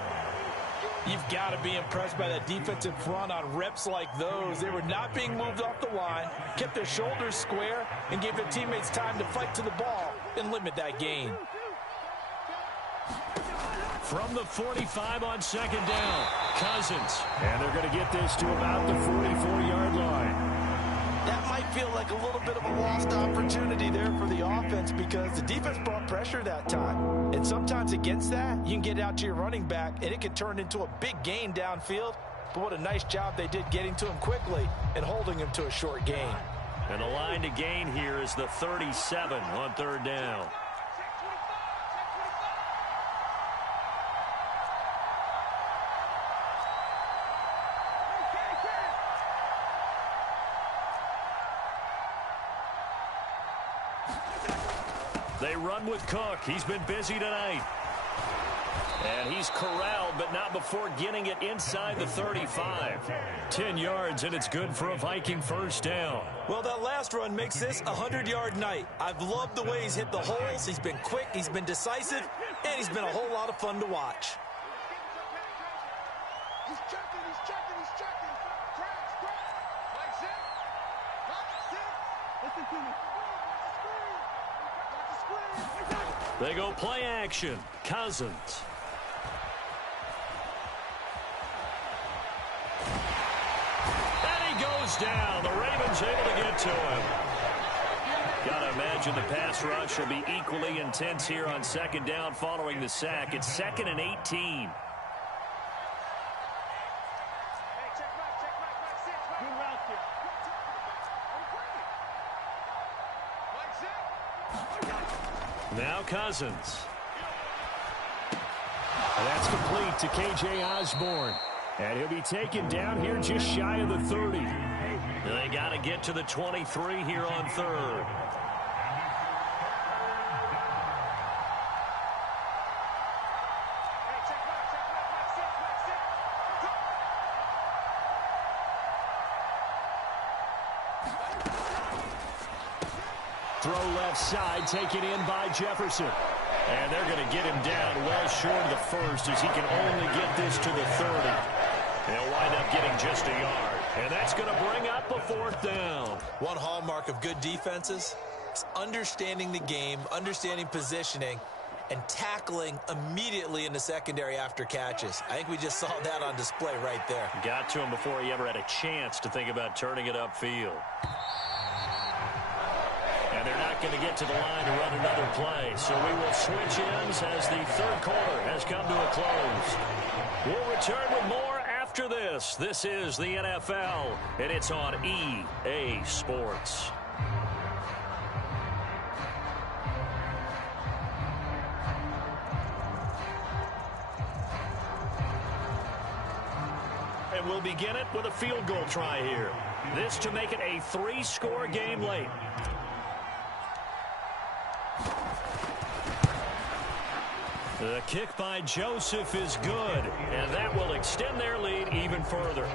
You've got to be impressed by that defensive front on reps like those. They were not being moved off the line, kept their shoulders square, and gave their teammates time to fight to the ball and limit that gain. From the 45 on second down, Cousins. And they're going to get this to about the 44-yard line. That might feel like a little bit of a lost opportunity there for the offense because the defense brought pressure that time. And sometimes against that, you can get out to your running back, and it can turn into a big gain downfield. But what a nice job they did getting to him quickly and holding him to a short gain. And the line to gain here is the 37 on third down. They run with Cook. He's been busy tonight. And he's corralled, but not before getting it inside the 35. 10 yards, and it's good for a Viking first down. Well, that last run makes this a 100-yard night. I've loved the way he's hit the holes. He's been quick, he's been decisive, and he's been a whole lot of fun to watch. He's checking. Crash. Like set. Listen to me. Watch the screen. They go play action. Cousins. Goes down. The Ravens able to get to him. Got to imagine the pass rush will be equally intense here on second down following the sack. It's 2nd and 18. Now Cousins. And that's complete to K.J. Osborne. And he'll be taken down here just shy of the 30. They got to get to the 23 here on third. Throw left side, taken in by Jefferson. And they're going to get him down well short of the first as he can only get this to the 30. They'll wind up getting just a yard. And that's going to bring up a fourth down. One hallmark of good defenses is understanding the game, understanding positioning, and tackling immediately in the secondary after catches. I think we just saw that on display right there. Got to him before he ever had a chance to think about turning it upfield. And they're not going to get to the line to run another play. So we will switch ends as the third quarter has come to a close. We'll return with more after this. This is the NFL, and it's on EA Sports. And we'll begin it with a field goal try here. This to make it a 3-score game late. The kick by Joseph is good, and that will extend their lead even further.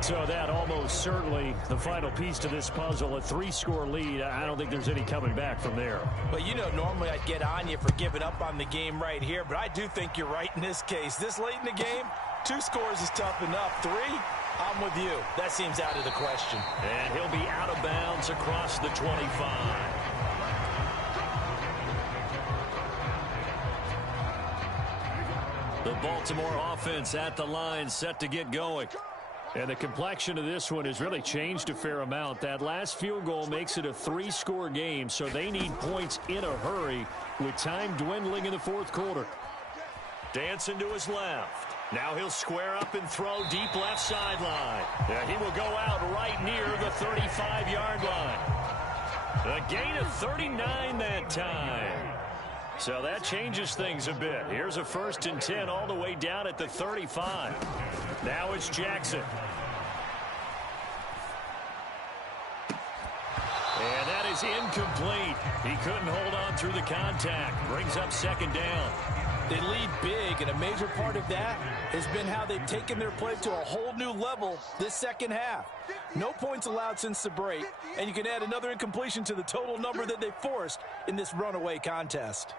So that almost certainly the final piece to this puzzle, a 3-score lead. I don't think there's any coming back from there. Well, you know, normally I'd get on you for giving up on the game right here, but I do think you're right in this case. This late in the game, 2 scores is tough enough. 3, I'm with you. That seems out of the question. And he'll be out of bounds across the 25. The Baltimore offense at the line, set to get going. And the complexion of this one has really changed a fair amount. That last field goal makes it a 3-score game, so they need points in a hurry with time dwindling in the fourth quarter. Dancing to his left. Now he'll square up and throw deep left sideline. And he will go out right near the 35-yard line. A gain of 39 that time. So that changes things a bit. Here's a 1st and 10 all the way down at the 35. Now it's Jackson. And that is incomplete. He couldn't hold on through the contact. Brings up 2nd down. They lead big, and a major part of that has been how they've taken their play to a whole new level this second half. No points allowed since the break, and you can add another incompletion to the total number that they forced in this runaway contest.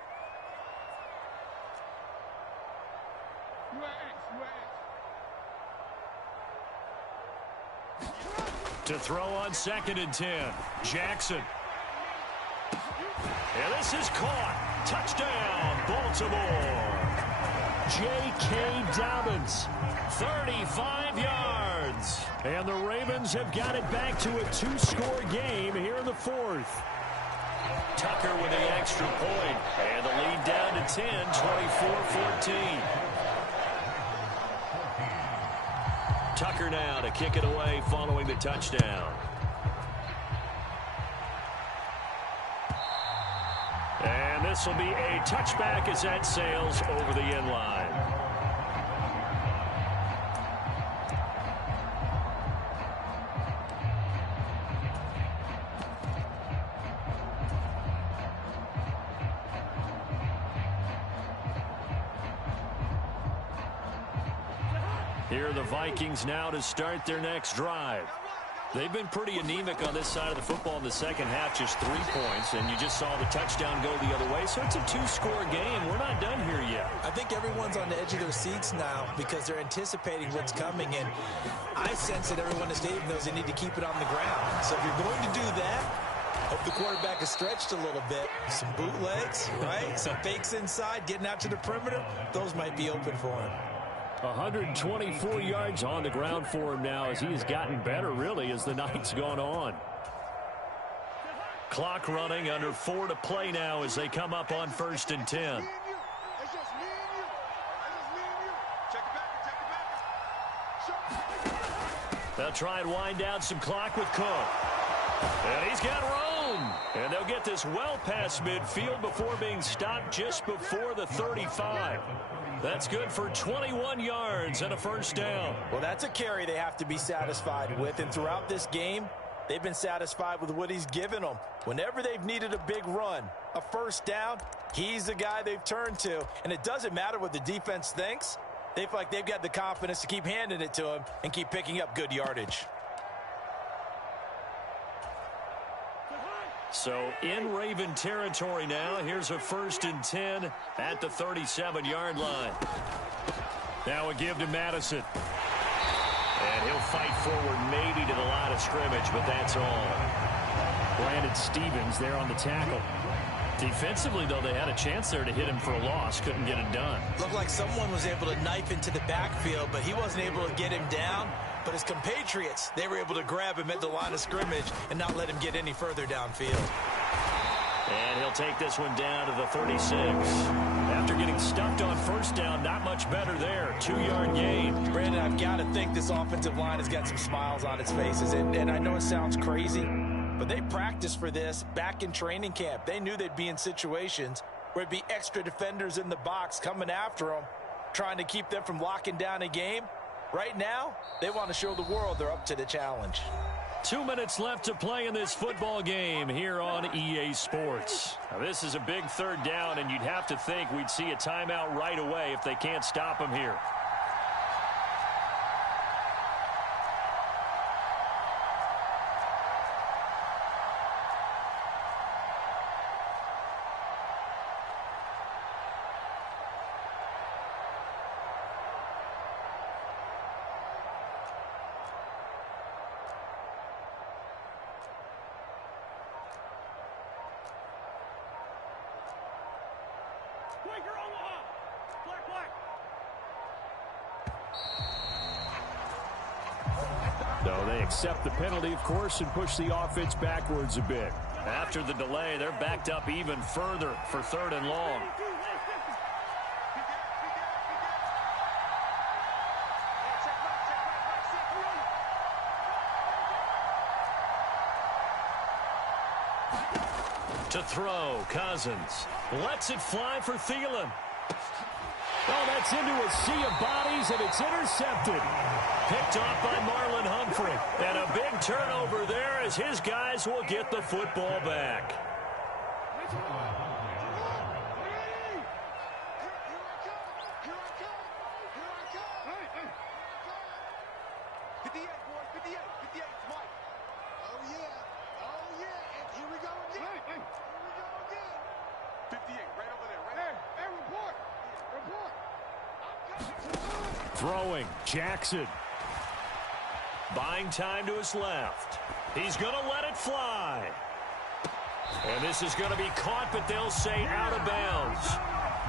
To throw on 2nd and 10. Jackson. And this is caught. Touchdown, Baltimore. J.K. Dobbins, 35 yards. And the Ravens have got it back to a 2-score game here in the 4th. Tucker with the extra point. And the lead down to 10, 24-14. Tucker now to kick it away following the touchdown. And this will be a touchback as that sails over the end line. Here are the Vikings now to start their next drive. They've been pretty anemic on this side of the football in the second half, just 3 points, and you just saw the touchdown go the other way. So it's a 2-score game. We're not done here yet. I think everyone's on the edge of their seats now because they're anticipating what's coming, and I sense that everyone in the stadium knows they need to keep it on the ground. So if you're going to do that, hope the quarterback is stretched a little bit. Some bootlegs, right? Some fakes inside, getting out to the perimeter. Those might be open for him. 124 yards on the ground for him now as he has gotten better, really, as the night's gone on. Clock running, under 4 to play now as they come up on 1st and 10. They'll try and wind down some clock with Cook. And he's got room. And they'll get this well past midfield before being stopped just before the 35. That's good for 21 yards and a 1st down. Well, that's a carry they have to be satisfied with. And throughout this game, they've been satisfied with what he's given them. Whenever they've needed a big run, a 1st down, he's the guy they've turned to. And it doesn't matter what the defense thinks. They feel like they've got the confidence to keep handing it to him and keep picking up good yardage. So in Raven territory now. Here's a 1st and 10 at the 37-yard line. Now a give to Madison. And he'll fight forward maybe to the line of scrimmage, but that's all. Brandon Stevens there on the tackle. Defensively, though, they had a chance there to hit him for a loss. Couldn't get it done. Looked like someone was able to knife into the backfield, but he wasn't able to get him down. But his compatriots, they were able to grab him at the line of scrimmage and not let him get any further downfield. And he'll take this one down to the 36. After getting stuffed on 1st down, not much better there. 2-yard gain. Brandon, I've got to think this offensive line has got some smiles on its faces. And I know it sounds crazy, but they practiced for this back in training camp. They knew they'd be in situations where it'd be extra defenders in the box coming after them, trying to keep them from locking down a game. Right now, they want to show the world they're up to the challenge. 2 minutes left to play in this football game here on EA Sports. Now, this is a big 3rd down, and you'd have to think we'd see a timeout right away if they can't stop him here. So they accept the penalty, of course, and push the offense backwards a bit. After the delay, they're backed up even further for 3rd and long. To throw, Cousins lets it fly for Thielen. Oh, that's into a sea of bodies, and it's intercepted. Picked off by Marlon Humphrey. And a big turnover there as his guys will get the football back. Throwing, Jackson. Buying time to his left. He's going to let it fly. And this is going to be caught, but they'll say out of bounds.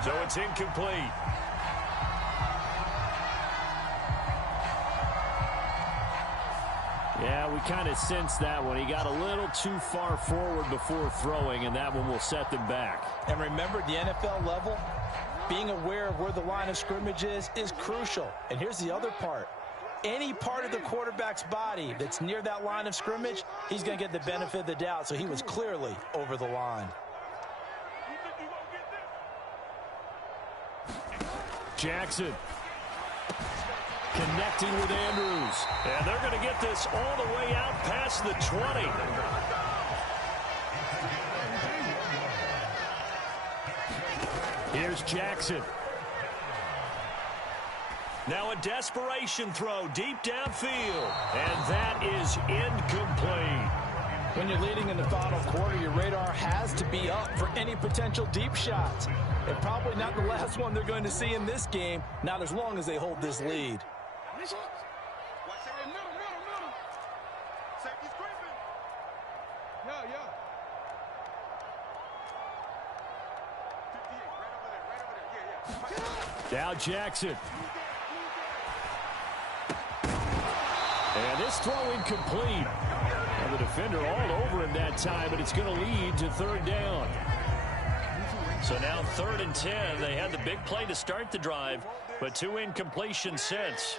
So it's incomplete. Yeah, we kind of sensed that one. He got a little too far forward before throwing, and that one will set them back. And remember, the NFL level, being aware of where the line of scrimmage is crucial. And here's the other part. Any part of the quarterback's body that's near that line of scrimmage, he's going to get the benefit of the doubt. So he was clearly over the line. Jackson connecting with Andrews. And they're going to get this all the way out past the 20. Here's Jackson. Now a desperation throw deep downfield. And that is incomplete. When you're leading in the final quarter, your radar has to be up for any potential deep shots. And probably not the last one they're going to see in this game, not as long as they hold this lead. Now Jackson. And this throw incomplete. And the defender all over him that time, but it's going to lead to third down. So now 3rd and 10. They had the big play to start the drive, but 2 incompletions since.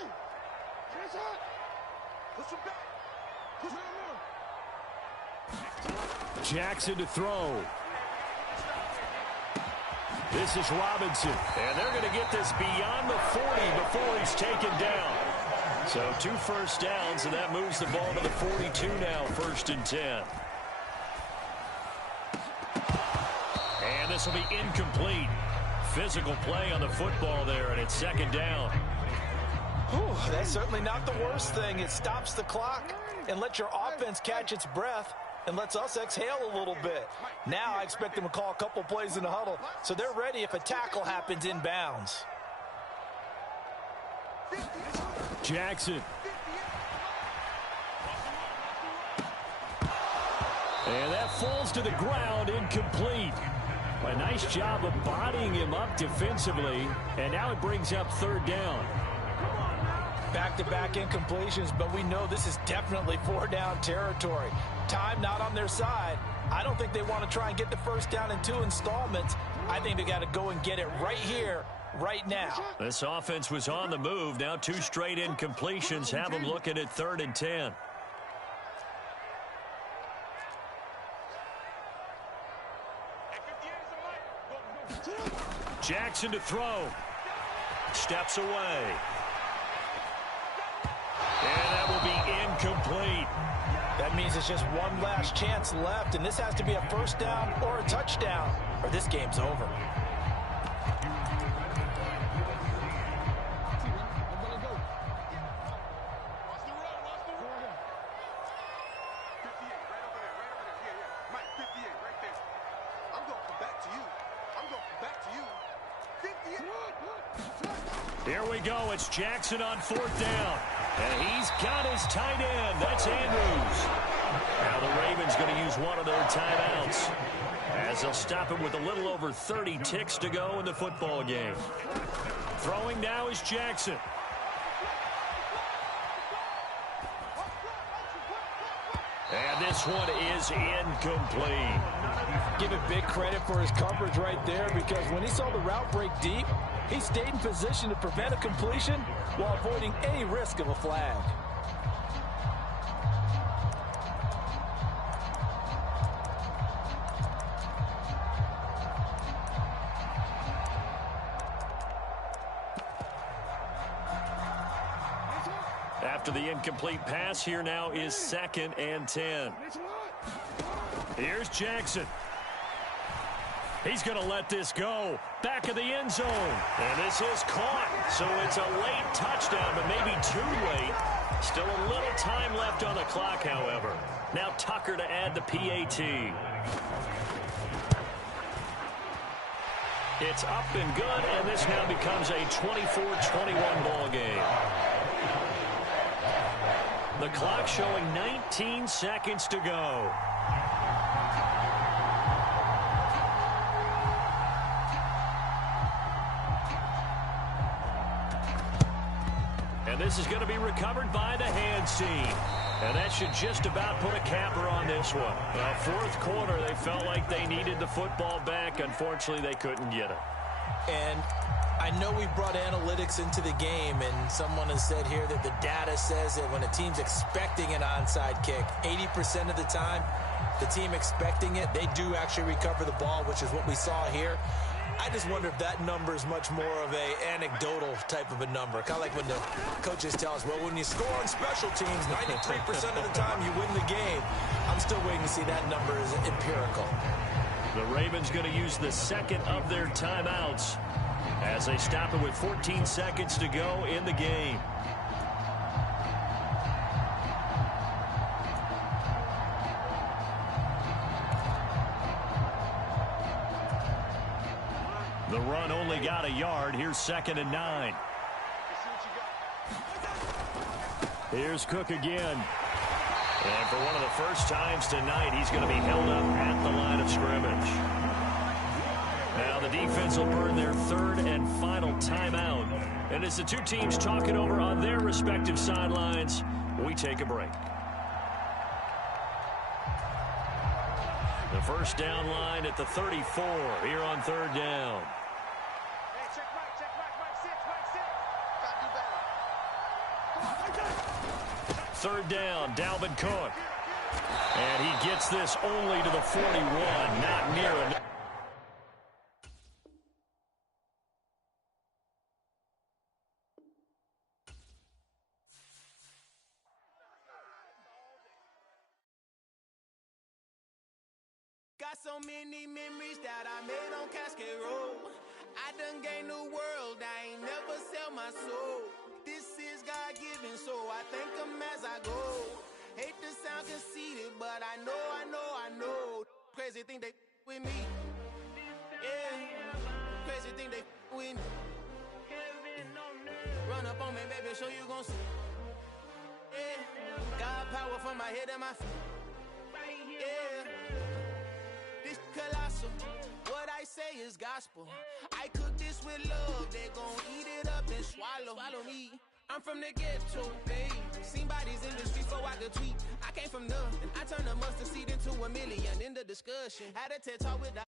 Jackson to throw. This is Robinson, and they're going to get this beyond the 40 before he's taken down. So 2 first downs, and that moves the ball to the 42 now, 1st and 10. And this will be incomplete. Physical play on the football there, and it's 2nd down. Whew, that's certainly not the worst thing. It stops the clock and lets your offense catch its breath and lets us exhale a little bit. Now I expect them to call a couple plays in the huddle, so they're ready if a tackle happens inbounds. Jackson. And that falls to the ground, incomplete. A nice job of bodying him up defensively, and now it brings up 3rd down. Back-to-back incompletions, but we know this is definitely 4-down territory. Time not on their side. I don't think they want to try and get the first down in 2 installments. I think they got to go and get it right here, right now. This offense was on the move. Now 2 straight incompletions have them looking at 3rd and 10. Jackson to throw. Steps away. And that will be incomplete. That means it's just one last chance left, and this has to be a first down or a touchdown, or this game's over. Here we go. It's Jackson on 4th down. And he's got his tight end. That's Andrews. Now the Ravens going to use one of their timeouts, as they'll stop him with a little over 30 ticks to go in the football game. Throwing now is Jackson. And this one is incomplete. Give it big credit for his coverage right there, because when he saw the route break deep, he stayed in position to prevent a completion while avoiding any risk of a flag. After the incomplete pass, here now is 2nd and 10. Here's Jackson. He's going to let this go. Back of the end zone. And this is caught. So it's a late touchdown, but maybe too late. Still a little time left on the clock, however. Now Tucker to add the PAT. It's up and good, and this now becomes a 24-21 ball game. The clock showing 19 seconds to go. And this is going to be recovered by the hands team. And that should just about put a capper on this one. Well, 4th quarter, they felt like they needed the football back. Unfortunately, they couldn't get it. And I know we brought analytics into the game, and someone has said here that the data says that when a team's expecting an onside kick, 80% of the time, the team expecting it, they do actually recover the ball, which is what we saw here. I just wonder if that number is much more of a anecdotal type of a number. Kind of like when the coaches tell us, well, when you score on special teams, 93% of the time you win the game. I'm still waiting to see that number is empirical. The Ravens going to use the 2nd of their timeouts. as they stop it with 14 seconds to go in the game. The run only got a yard. Here's 2nd and 9. Here's Cook again. And for one of the first times tonight, he's going to be held up at the line of scrimmage. Now the defense will burn their 3rd and final timeout. And as the two teams talk it over on their respective sidelines, we take a break. The first down line at the 34 here on 3rd down. Third down, Dalvin Cook. And he gets this only to the 41, not near enough. Got so many memories that I made on Cascade Road. I done gained the world, I ain't never sell my soul. This is God-given, so I thank him as I go. Hate to sound conceited, but I know. Crazy think they with me. Yeah, crazy think they with me. Run up on me, baby, show you gon' see. Yeah, God power from my head and my feet. Yeah, this colossal. What I say is gospel. I cook this with love. They gon' eat it up and swallow me. I'm from the ghetto, babe. Seen bodies in the streets so I could tweet. I came from nothing. I turned a mustard seed into a million. In the discussion, had a TED talk with the